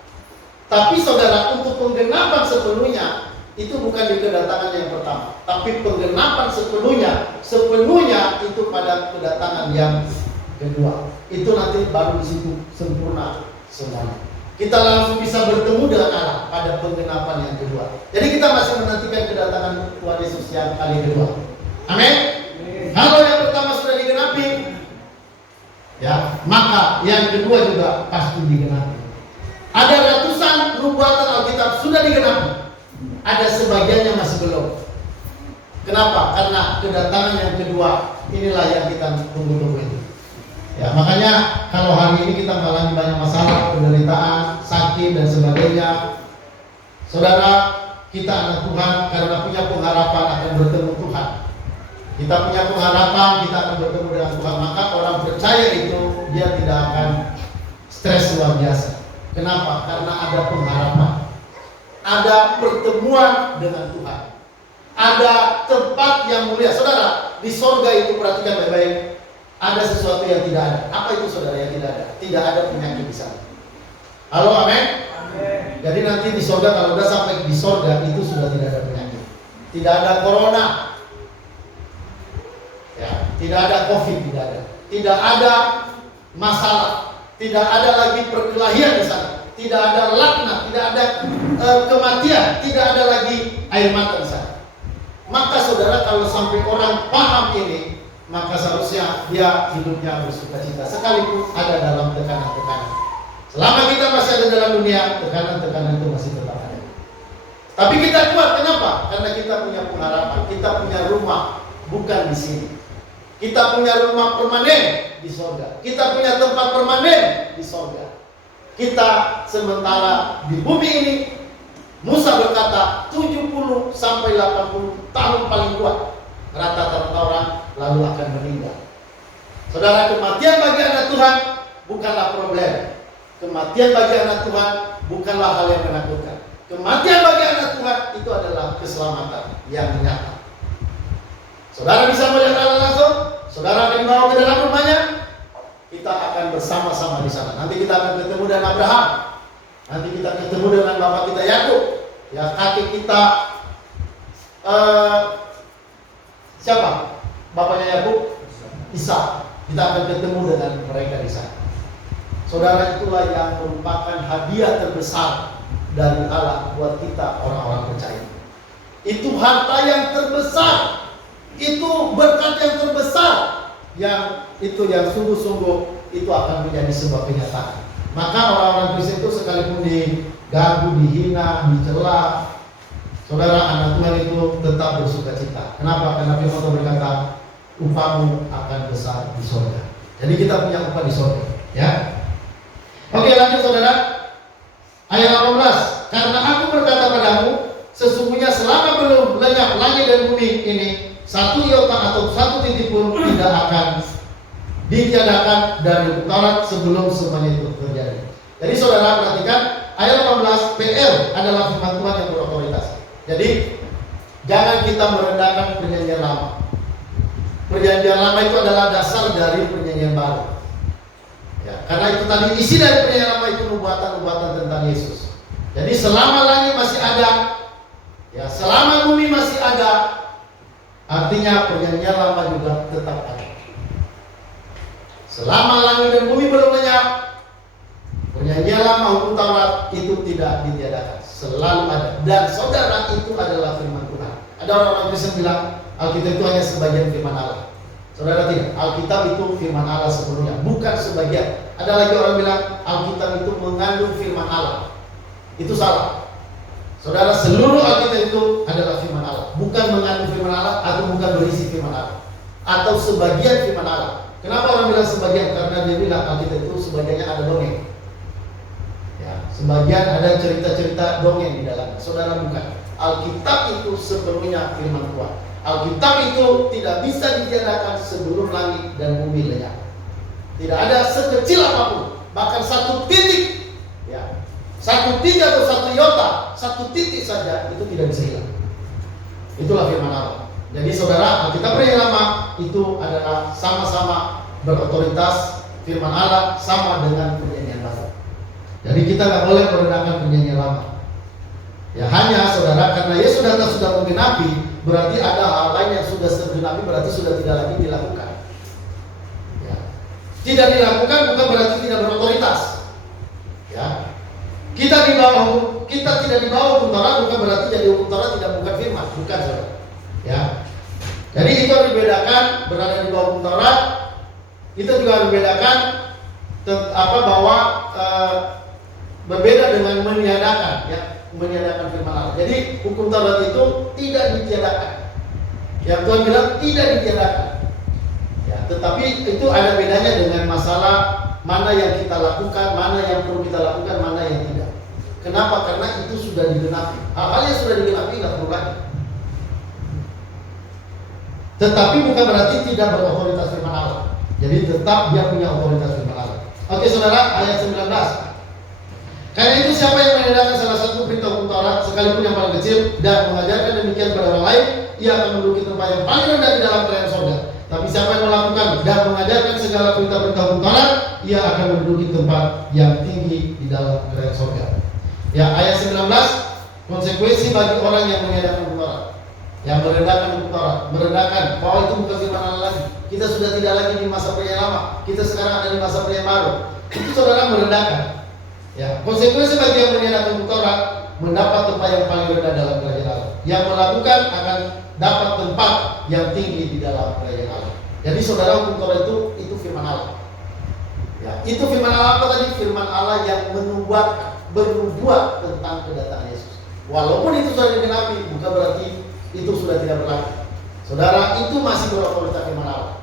Tapi saudara, untuk penggenapan sepenuhnya itu bukan di kedatangan yang pertama, tapi penggenapan sepenuhnya itu pada kedatangan yang kedua. Itu nanti baru di situ sempurna semuanya. Kita langsung bisa bertemu dengan Allah pada penggenapan yang kedua. Jadi kita masih menantikan kedatangan Tuhan Yesus yang kali kedua. Amin. Kalau yang pertama sudah digenapi, ya, maka yang kedua juga pasti digenapi. Ada ratusan nubuatan Alkitab sudah digenapi. Ada sebagian yang masih belum. Kenapa? Karena kedatangan yang kedua inilah yang kita tunggu-tunggu itu. Ya, makanya kalau hari ini kita mengalami banyak masalah, penderitaan, sakit dan sebagainya, saudara, kita anak Tuhan karena punya pengharapan akan bertemu Tuhan. Kita punya pengharapan kita akan bertemu dengan Tuhan, maka orang percaya itu dia tidak akan stres luar biasa. Kenapa? Karena ada pengharapan. Ada pertemuan dengan Tuhan. Ada tempat yang mulia. Saudara, di sorga itu perhatikan baik-baik. Ada sesuatu yang tidak ada. Apa itu saudara yang tidak ada? Tidak ada penyakit di sana. Halo, amin? Amin. Jadi nanti di sorga, kalau udah sampai di sorga itu sudah tidak ada penyakit. Tidak ada corona. Ya, tidak ada COVID, tidak ada. Tidak ada masalah. Tidak ada lagi perkelahian di sana. Tidak ada laknat, tidak ada kematian, tidak ada lagi air mata di sana. Maka saudara, kalau sampai orang paham ini, maka seharusnya dia hidupnya bersukacita sekalipun ada dalam tekanan-tekanan. Selama kita masih ada dalam dunia, tekanan-tekanan itu masih tetap ada. Tapi kita kuat, kenapa? Karena kita punya pengharapan, kita punya rumah bukan di sini. Kita punya rumah permanen di sorga. Kita punya tempat permanen di sorga. Kita sementara di bumi ini, Musa berkata 70 sampai 80 tahun paling kuat rata-rata orang lalu akan meninggal. Saudara, kematian bagi anak Tuhan bukanlah problem. Kematian bagi anak Tuhan bukanlah hal yang menakutkan. Kematian bagi anak Tuhan itu adalah keselamatan yang nyata. Saudara bisa melihat Allah langsung, saudara akan dibawa ke dalam rumahnya, kita akan bersama-sama di sana. Nanti kita akan ketemu dengan Abraham, nanti kita ketemu dengan bapak kita Yakub, ya kakek kita siapa? Bapaknya Yakub, Ishak. Kita akan ketemu dengan mereka di sana. Saudara, itulah yang merupakan hadiah terbesar dari Allah buat kita orang-orang percaya. Itu harta yang terbesar, itu berkat yang terbesar, yang itu yang sungguh-sungguh itu akan menjadi sebuah kenyataan. Maka orang-orang Kristen itu sekalipun diganggu, dihina, dicela, saudara, anak Tuhan itu tetap bersukacita. Kenapa? Karena firman Tuhan berkata, upahmu akan besar di sorga. Jadi kita punya upah di sorga, ya. Oke, lanjut saudara. Ayat 18. Karena aku berkata padamu, sesungguhnya selama belum lenyap langit dan bumi ini, satu iota atau satu titik pun tidak akan ditiadakan dari Taurat sebelum semuanya itu terjadi. Jadi saudara perhatikan, ayat 18 PL adalah firman Tuhan yang berotoritas. Jadi jangan kita merendahkan perjanjian lama. Perjanjian lama itu adalah dasar dari perjanjian baru. Ya, karena itu tadi isi dari perjanjian lama itu nubuatan-nubuatan tentang Yesus. Jadi selama langit masih ada, ya selama bumi masih ada, artinya perjanjian lama juga tetap ada. Selama langit dan bumi belum lenyap, perjanjian lama hukum Taurat itu tidak ditiadakan, selalu ada. Dan saudara, itu adalah firman Tuhan. Ada orang-orang Kristen bilang Alkitab itu hanya sebagian firman Allah. Saudara, tidak. Alkitab itu firman Allah sepenuhnya, bukan sebagian. Ada lagi orang bilang Alkitab itu mengandung firman Allah. Itu salah. Saudara, seluruh Alkitab itu adalah firman Allah, bukan mengandung firman Allah atau bukan berisi firman Allah atau sebagian firman Allah. Kenapa orang bilang sebagian? Karena dia bilang Alkitab itu sebagiannya ada dongeng. Ya, sebagian ada cerita-cerita dongeng di dalamnya. Saudara, bukan. Alkitab itu sepenuhnya firman Tuhan. Alkitab itu tidak bisa ditiadakan sebelum langit dan bumi lenyap. Tidak ada sekecil apapun, bahkan satu titik, ya, satu titik atau satu iota, satu titik saja itu tidak bisa hilang. Itulah firman Allah. Jadi saudara, Alkitab perjanjian lama itu adalah sama-sama berotoritas, firman Allah sama dengan perjanjian baru. Jadi kita nggak boleh merendahkan perjanjian lama. Ya hanya saudara, karena Yesus datang sudah menggenapi, berarti ada hal lain yang sudah tergenapi, berarti sudah tidak lagi dilakukan. Ya. Tidak dilakukan bukan berarti tidak berotoritas. Ya. Kita tidak di bawah hukum Taurat bukan berarti jadi hukum Taurat tidak bukan firman, bukan saudara. Ya. Jadi itu harus dibedakan, berada di bawah hukum Taurat. Itu juga harus dibedakan bahwa berbeda dengan meniadakan, ya, meniadakan firman Allah. Jadi hukum Taurat itu tidak ditiadakan. Yang Tuhan bilang tidak ditiadakan. Ya, tetapi itu ada bedanya dengan masalah mana yang kita lakukan, mana yang perlu kita lakukan, mana yang tidak. Kenapa? Karena itu sudah digenapi. Hal-hal yang sudah digenapi nggak perlu lagi. Tetapi bukan berarti tidak berotoritas firman Allah. Jadi tetap dia punya otoritas firman Allah. Oke saudara, ayat 19. Karena itu siapa yang meniadakan salah satu perintah hukum Taurat, sekalipun yang paling kecil, dan mengajarkan demikian kepada orang lain, ia akan menduduki tempat yang paling rendah di dalam kerajaan sorga. Tapi siapa yang melakukan dan mengajarkan segala perintah-perintah hukum Taurat, ia akan menduduki tempat yang tinggi di dalam kerajaan sorga. Ya, ayat 19, konsekuensi bagi orang yang meniadakan hukum Taurat, yang merendahkan hukum Taurat, merendahkan bahwa itu bukan firman Allah lagi. Kita sudah tidak lagi di masa perjanjian lama, kita sekarang ada di masa perjanjian baru. Itu saudara merendahkan. Ya, konsekuensi bagi yang meniadakan hukum Taurat mendapat tempat yang paling rendah dalam kerajaan Allah. Yang melakukan akan dapat tempat yang tinggi di dalam kerajaan Allah. Jadi saudara, hukum Taurat itu firman Allah. Ya, itu firman Allah apa tadi? Firman Allah yang bernubuat tentang kedatangan Yesus. Walaupun itu sudah digenapi, bukan berarti itu sudah tidak berlaku. Saudara, itu masih berotoritas firman Allah.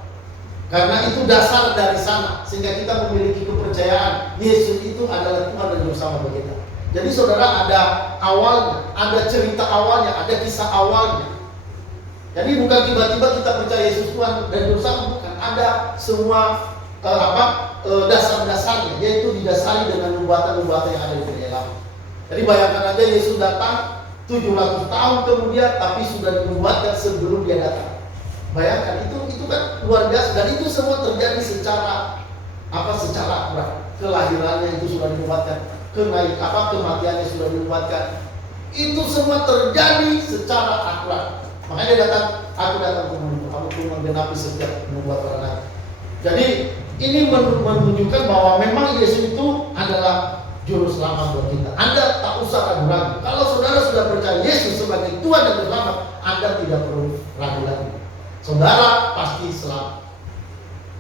Karena itu dasar dari sana, sehingga kita memiliki kepercayaan Yesus itu adalah Tuhan dan Juru Selamat bagi kita. Jadi saudara, ada awalnya, ada cerita awalnya, ada kisah awalnya. Jadi bukan tiba-tiba kita percaya Yesus Tuhan dan Juru Selamat, bukan. Ada semua dasar-dasarnya, yaitu didasari dengan nubuatan-nubuatan yang ada di Perjanjian Lama. Jadi bayangkan aja, Yesus datang 700 tahun kemudian, tapi sudah dinubuatkan sebelum dia datang. Bayangkan, itu kan luar biasa, dan itu semua terjadi secara akurat. Kelahirannya itu sudah dinubuatkan, kematiannya sudah dinubuatkan. Itu semua terjadi secara akurat. Makanya dia datang, aku datang untuk menggenapi setiap nubuat para nabi. Jadi ini menunjukkan bahwa memang Yesus itu adalah Juru Selamat buat kita. Anda tak usah ragu-ragu. Kalau saudara sudah percaya Yesus sebagai Tuhan dan Juru Selamat, Anda tidak perlu ragu lagi. Saudara pasti selamat.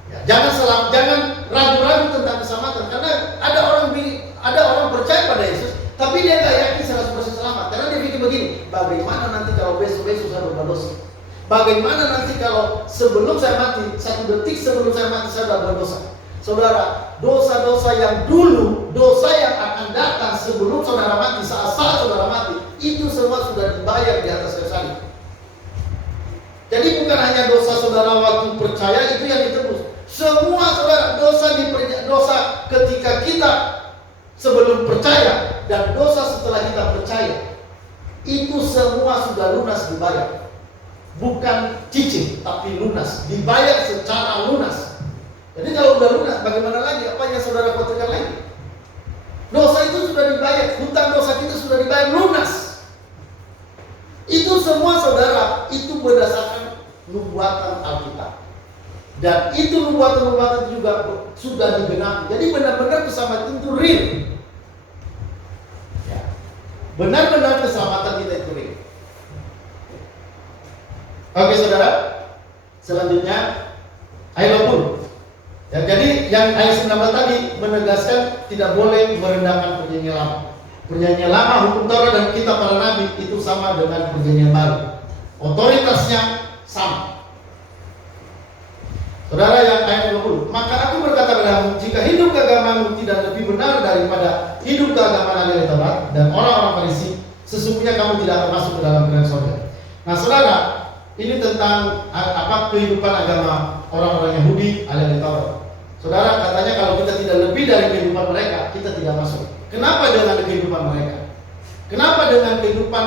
Ya, jangan ragu-ragu tentang keselamatan, karena ada orang percaya pada Yesus, tapi dia nggak yakin 100% selamat. Karena dia pikir begini, bagaimana nanti kalau besok-besok saya berbuat dosa? Bagaimana nanti kalau sebelum saya mati, 1 detik sebelum saya mati saya sudah berdosa? Saudara, dosa-dosa yang dulu, dosa yang akan datang sebelum saudara mati, saat saudara mati, itu semua sudah dibayar di atas kayu salib. Jadi bukan hanya dosa saudara waktu percaya itu yang ditebus. Semua saudara, dosa ketika kita sebelum percaya dan dosa setelah kita percaya, itu semua sudah lunas dibayar. Bukan cicil, tapi lunas, dibayar secara lunas. Jadi kalau udah lunas, bagaimana lagi? Apa yang saudara khawatirkan lagi? Dosa itu sudah dibayar, hutang dosa kita sudah dibayar lunas. Itu semua saudara, itu berdasarkan nubuatan Alkitab. Dan itu nubuatan-nubuatan juga sudah digenapi. Jadi benar-benar keselamatan itu real. Ya. Benar-benar keselamatan kita itu real. Oke saudara, selanjutnya ayat 20. Ya, jadi yang ayat 19 tadi menegaskan tidak boleh merendahkan perjanjian lama. Perjanjian lama, hukum Taurat dan kitab para nabi itu sama dengan perjanjian baru. Otoritasnya sama. Saudara, yang ayat 20. Maka aku berkata padamu, jika hidup keagamaanmu tidak lebih benar daripada hidup keagamaan ahli Taurat dan orang-orang Farisi, sesungguhnya kamu tidak akan masuk ke dalam kerajaan surga. Nah saudara, ini tentang kehidupan agama orang-orang Yahudi ahli Taurat. Saudara, katanya kalau kita tidak lebih dari kehidupan mereka, kita tidak masuk. Kenapa dengan kehidupan mereka? Kenapa dengan kehidupan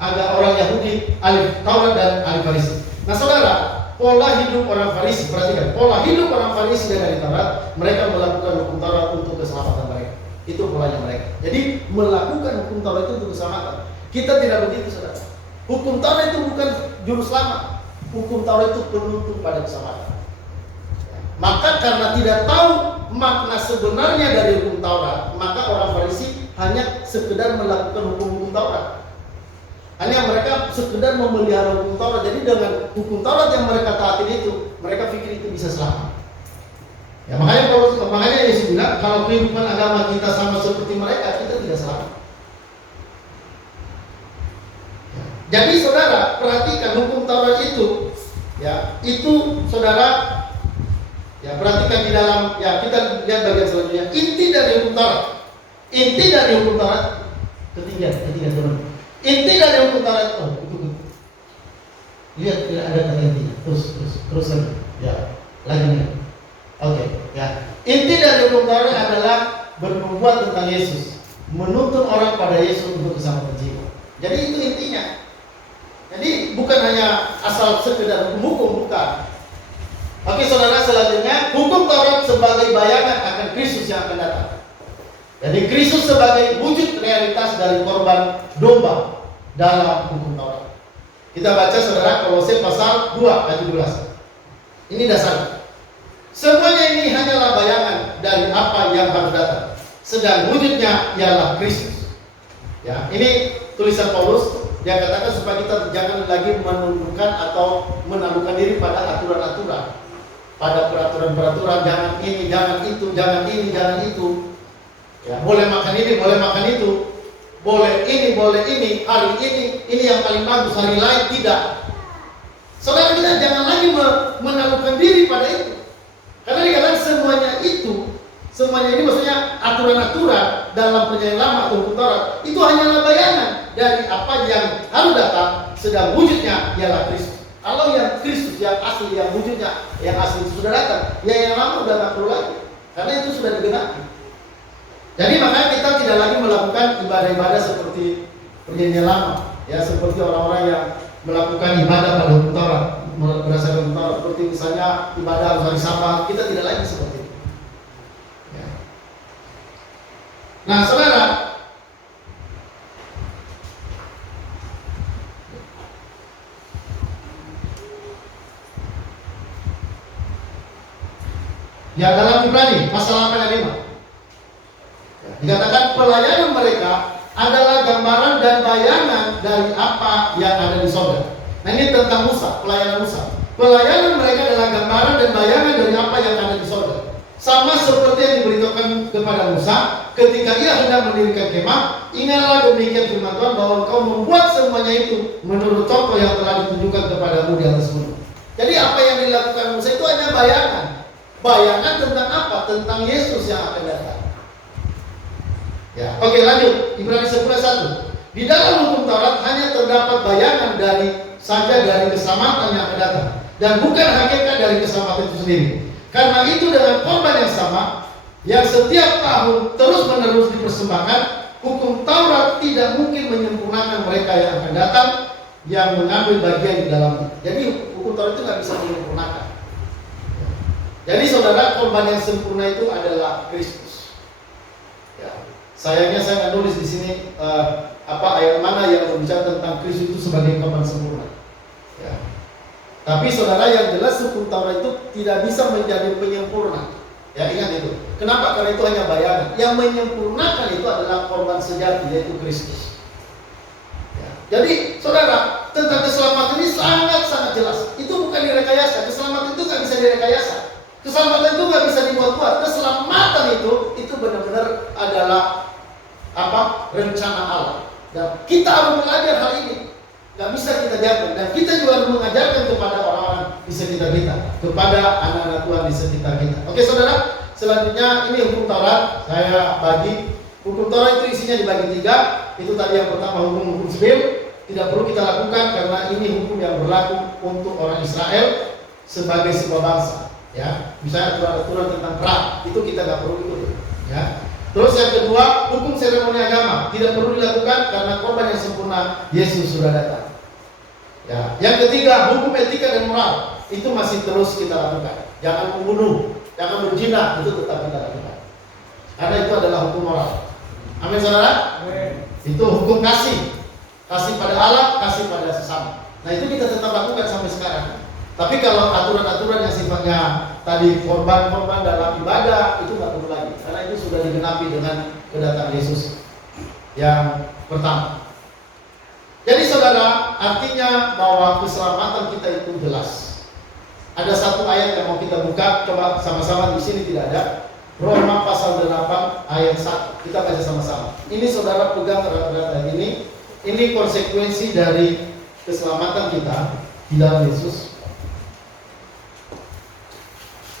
agak orang Yahudi, ahli Taurat dan ahli Farisi? Nah saudara, pola hidup orang Farisi, perhatikan, pola hidup orang Farisi dan ahli Taurat, mereka melakukan hukum Taurat untuk keselamatan mereka. Itu polanya mereka. Jadi melakukan hukum Taurat itu untuk keselamatan. Kita tidak begitu saudara. Hukum Taurat itu bukan juru selamat. Hukum Taurat itu penuntut pada keselamatan. Maka karena tidak tahu makna sebenarnya dari hukum Taurat, maka orang Farisi hanya sekedar melakukan hukum-hukum Taurat. Hanya mereka sekedar memelihara hukum Taurat. Jadi dengan hukum Taurat yang mereka taati itu, mereka pikir itu bisa selamat. Ya, makanya Yesus bilang, kalau kehidupan agama kita sama seperti mereka, kita tidak selamat. Ya. Jadi saudara, perhatikan hukum Taurat itu, ya, itu saudara. Ya, perhatikan di dalam, ya kita lihat bagian selanjutnya. Inti dari hukum Taurat. Inti dari hukum Taurat. Ketiga teman. Inti dari hukum Taurat. Itu. Lihat ada kata intinya. Terus lagi. Ya, lagi nih. Oke, ya. Inti dari hukum Taurat adalah bernubuat tentang Yesus, menuntun orang pada Yesus untuk keselamatan jiwa. Jadi itu intinya. Jadi bukan hanya asal sekedar hukum, bukan. Oke saudara, selanjutnya hukum Taurat sebagai bayangan akan Kristus yang akan datang. Jadi Kristus sebagai wujud realitas dari korban domba dalam hukum Taurat. Kita baca saudara Kolose pasal 2 ayat 17. Ini dasarnya. Semuanya ini hanyalah bayangan dari apa yang harus datang, sedang wujudnya ialah Kristus. Ya, ini tulisan Paulus. Dia katakan supaya kita jangan lagi menundukkan atau menaklukkan diri pada aturan-aturan. pada peraturan-peraturan, jangan ini, jangan itu, jangan ini, jangan itu. Ya, boleh makan ini, boleh makan itu. Boleh ini, hari ini yang paling bagus, hari lain tidak. Saudara, kita jangan lagi menaklukkan diri pada itu. Karena dikatakan semuanya ini maksudnya aturan-aturan dalam perjanjian lama atau hukum Taurat itu hanyalah bayangan dari apa yang harus datang, sedang wujudnya ialah Kristus. Kalau yang Kristus yang asli, yang wujudnya yang asli itu sudah datang, ya yang lama sudah tak perlu lagi, karena itu sudah digenapi. Jadi makanya kita tidak lagi melakukan ibadah-ibadah seperti perjanjian lama, ya, seperti orang-orang yang melakukan ibadah pada hukum Taurat, berdasarkan hukum Taurat, seperti misalnya ibadah hari Sabat. Kita tidak lagi seperti itu. Ya. Nah, saudara, ya dalam Ibrani pasal 8 ayat 5 dikatakan pelayanan mereka adalah gambaran dan bayangan dari apa yang ada di sorga. Nah, ini tentang Musa, pelayanan Musa. Pelayanan mereka adalah gambaran dan bayangan dari apa yang ada di sorga. Sama seperti yang diberitakan kepada Musa ketika ia hendak mendirikan kemah. Ingatlah demikian firman Tuhan bahwa engkau membuat semuanya itu menurut contoh yang telah ditunjukkan kepadamu di atas gunung. Jadi apa yang dilakukan Musa itu hanya bayangan. Bayangan tentang apa? Tentang Yesus yang akan datang. Ya, oke, lanjut. Ibrani 11:1. Di dalam hukum Taurat hanya terdapat bayangan dari keselamatan yang akan datang, dan bukan hakikat dari keselamatan itu sendiri. Karena itu dengan korban yang sama yang setiap tahun terus-menerus dipersembahkan, hukum Taurat tidak mungkin menyempurnakan mereka yang akan datang yang mengambil bagian di dalamnya. Jadi hukum Taurat itu nggak bisa menyempurnakan. Jadi saudara, korban yang sempurna itu adalah Kristus. Sayangnya saya nggak nulis di sini ayat mana yang berbicara tentang Kristus itu sebagai korban sempurna. Ya. Tapi saudara, yang jelas hukum Taurat itu tidak bisa menjadi penyempurna. Ya, ingat itu. Kenapa? Karena itu hanya bayangan. Yang menyempurnakan itu adalah korban sejati, yaitu Kristus. Ya. Jadi saudara, tentang keselamatan ini sangat-sangat jelas. Itu bukan direkayasa. Keselamatan itu nggak bisa direkayasa. Keselamatan itu nggak bisa dibuat-buat. Keselamatan itu benar-benar adalah rencana Allah. Dan kita harus belajar hal ini. Gak bisa kita diamkan. Dan kita juga harus mengajarkan kepada orang-orang di sekitar kita, kepada anak-anak Tuhan di sekitar kita. Oke saudara, selanjutnya ini hukum Taurat. Saya bagi hukum Taurat itu isinya dibagi 3. Itu tadi yang pertama, hukum sipil. Tidak perlu kita lakukan karena ini hukum yang berlaku untuk orang Israel sebagai sebuah bangsa. Ya, misalnya aturan-aturan tentang perang itu kita nggak perlu ikut. Ya. Terus yang kedua, hukum seremoni agama tidak perlu dilakukan karena korban yang sempurna Yesus sudah datang. Ya. Yang ketiga, hukum etika dan moral itu masih terus kita lakukan. Jangan membunuh, jangan berzina, itu tetap kita lakukan. Karena itu adalah hukum moral. Amin saudara? Amin. Itu hukum kasih pada Allah, kasih pada sesama. Nah itu kita tetap lakukan sampai sekarang. Tapi kalau aturan-aturan yang sifatnya tadi korban-korban dalam ibadah itu nggak perlu lagi, karena itu sudah digenapi dengan kedatangan Yesus yang pertama. Jadi saudara, artinya bahwa keselamatan kita itu jelas. Ada satu ayat yang mau kita buka, coba sama-sama. Di sini tidak ada. Roma pasal 8 ayat 1. Kita baca sama-sama. Ini saudara pegang erat-erat ayat ini. Ini konsekuensi dari keselamatan kita di dalam Yesus.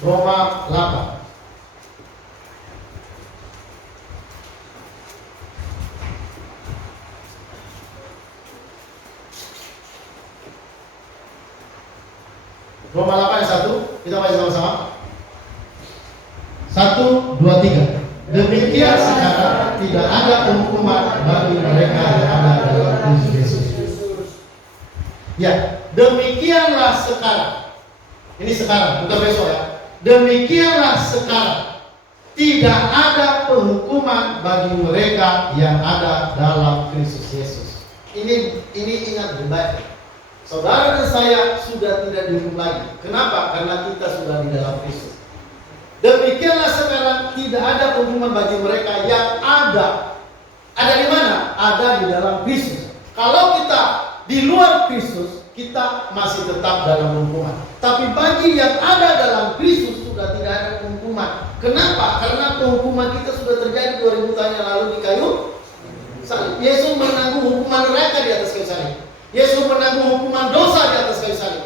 Roma 8. Roma 8 ayat 1. Kita baca sama-sama. 1, 2, 3. Demikian sekarang tidak ada hukuman bagi mereka yang ada dalam Kristus Yesus. Ya, demikianlah sekarang. Ini sekarang, bukan besok ya. Demikianlah sekarang tidak ada penghukuman bagi mereka yang ada dalam Kristus Yesus. Ini ingat baik. Saudara dan saya sudah tidak dihukum lagi. Kenapa? Karena kita sudah di dalam Kristus. Demikianlah sekarang tidak ada penghukuman bagi mereka yang ada. Ada di mana? Ada di dalam Kristus. Kalau kita di luar Kristus, kita masih tetap dalam hukuman. Tapi bagi yang ada dalam Kristus sudah tidak ada penghukuman. Kenapa? Karena penghukuman kita sudah terjadi 2000 tahun yang lalu di kayu salib. Yesus menanggung hukuman neraka di atas kayu salib. Yesus menanggung hukuman dosa di atas kayu salib.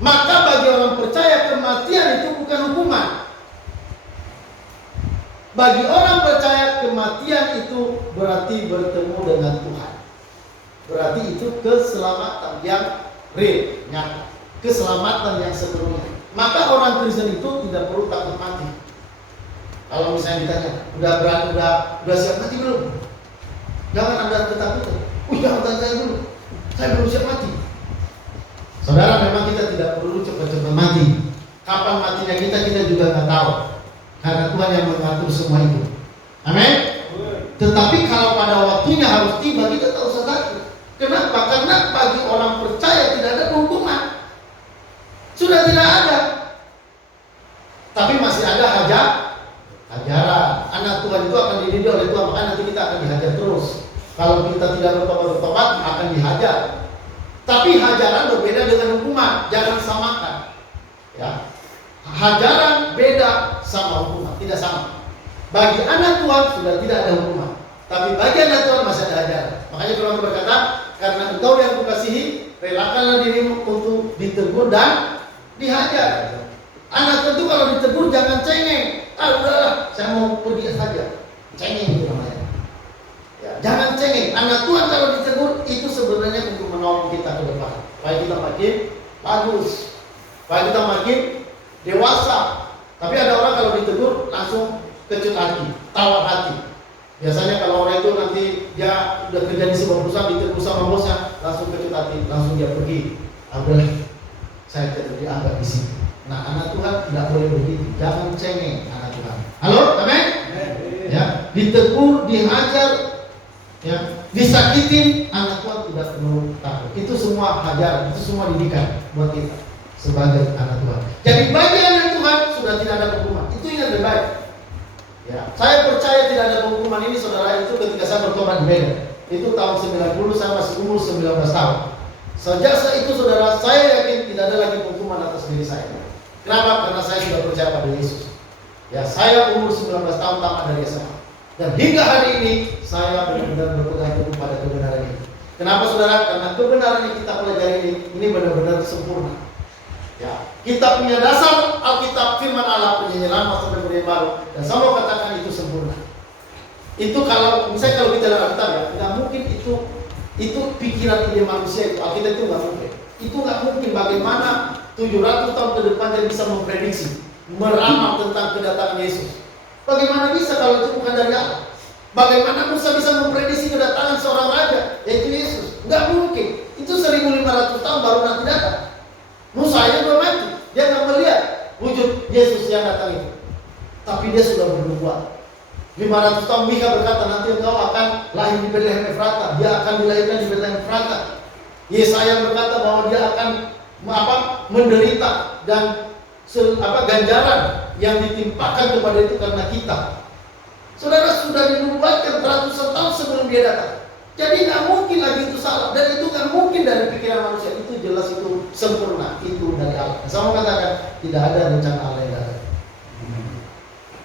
Maka bagi orang percaya kematian itu bukan hukuman. Bagi orang percaya kematian itu berarti bertemu dengan Tuhan. Berarti itu keselamatan yang real, nyata. Keselamatan yang sepenuhnya. Maka orang Kristen itu tidak perlu takut mati. Kalau misalnya ditanya, udah siap mati belum? Jangan Anda ketakutan. Jangan tanya dulu. Saya belum siap mati. Saudara, memang kita tidak perlu cepat-cepat mati. Kapan matinya kita juga nggak tahu. Karena Tuhan yang mengatur semua itu. Amin. Tetapi kalau pada waktunya harus tiba, kita tak usah takut. Kenapa? Karena bagi orang percaya tidak ada hukuman. Sudah tidak ada. Tapi masih ada hajaran. Anak Tuhan itu akan dididik oleh Tuhan, maka nanti kita akan dihajar terus. Kalau kita tidak bertobat akan dihajar. Tapi hajaran berbeda dengan hukuman. Jangan samakan. Ya. Hajaran beda sama hukuman, tidak sama. Bagi anak Tuhan sudah tidak ada hukuman, tapi bagi anak Tuhan masih ada hajaran. Makanya Tuhan berkata, karena engkau yang kukasihi, relakanlah dirimu untuk ditegur dan dihajar. Anak tentu kalau ditegur jangan cengeng. Udahlah, saya mau pergi saja. Cengeng itu namanya. Ya, jangan cengeng. Anak Tuhan kalau ditegur itu sebenarnya untuk menolong kita ke depan. Supaya kita makin bagus, supaya kita makin dewasa. Tapi ada orang kalau ditegur langsung kecut hati, tawar hati. Biasanya kalau orang itu nanti dia udah kerja di sebuah perusahaan, ditegur sama bosnya, langsung kecut hati, langsung dia pergi. Saya tidak dianggap di sini. Nah, anak Tuhan tidak boleh begitu. Jangan cengeng anak Tuhan. Halo, amin? Ya, ditegur, dihajar, ya, disakitin, anak Tuhan tidak perlu takut. Itu semua hajar, itu semua didikan buat kita sebagai anak Tuhan. Jadi bagi anak Tuhan sudah tidak ada hukuman. Itu yang lebih baik. Ya, saya percaya tidak ada hukuman ini, saudara, itu ketika saya bertobat di Medan. Itu tahun 90, saya masih umur 19 tahun. Sejak saat itu, saudara, saya yakin tidak ada lagi hukuman atas diri saya. Kenapa? Karena saya sudah percaya pada Yesus. Ya, saya umur 19 tahun tamat dari SMA. Dan hingga hari ini saya benar-benar berpegang teguh pada kebenaran ini. Kenapa, saudara? Karena kebenaran yang kita pelajari ini benar-benar sempurna. Ya, kita punya dasar Alkitab firman Allah, Perjanjian Lama sampai Perjanjian Baru, dan saya mau katakan itu sempurna. Itu kalau misalnya kalau kita lihat Alkitab, ya, nggak mungkin itu pikiran ide manusia itu. Alkitab itu nggak mungkin. Itu nggak mungkin. Bagaimana 700 tahun ke depan dia bisa memprediksi, meramal tentang kedatangan Yesus. Bagaimana bisa kalau itu bukan dari Allah? Bagaimana Musa bisa memprediksi kedatangan seorang raja, yaitu Yesus? Nggak mungkin. Itu 1500 tahun baru nanti datang. Musa aja belum mati, dia nggak melihat wujud Yesus yang datang itu. Tapi dia sudah bernubuat. 500 tahun Mika berkata, nanti engkau akan lahir di Betlehem Efrata. Dia akan dilahirkan di Betlehem Efrata. Yesaya berkata bahwa dia akan menderita dan ganjaran yang ditimpakan kepada itu karena kita. Saudara, sudah dinubuatkan ratusan tahun sebelum dia datang. Jadi nggak mungkin lagi itu salah, dan itu kan mungkin dari pikiran manusia. Itu jelas, itu sempurna, itu dari Allah. Saya mau katakan tidak ada rencana Allah yang datang.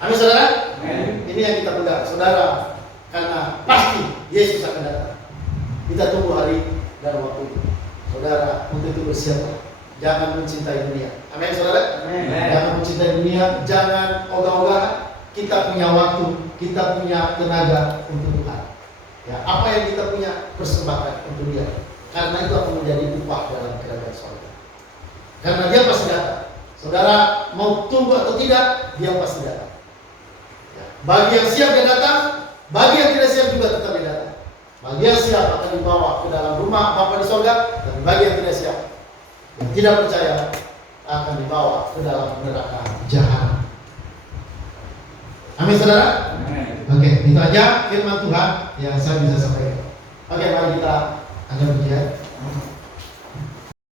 Amin, saudara. Ini yang kita pegang, saudara, karena pasti Yesus akan datang. Kita tunggu hari dan waktu itu. Saudara, untuk itu bersiap. Jangan mencintai dunia. Amin, saudara. Jangan mencintai dunia, jangan ogah-ogahan. Kita punya waktu, kita punya tenaga untuk Tuhan. Ya, apa yang kita punya persembahkan untuk Dia. Karena itu akan menjadi upah dalam kerajaan surga. Karena Dia pasti datang. Saudara mau tunggu atau tidak, Dia pasti datang. Ya, bagi yang siap dia datang, bagi yang tidak siap juga tetap dia datang. Bagi yang siap akan dibawa ke dalam rumah Bapa di surga, dan bagi yang tidak siap, yang tidak percaya akan dibawa ke dalam neraka jahanam. Amin, saudara. Oke, itu aja firman Tuhan yang saya bisa sampaikan. Oke, mari kita angkat pujian.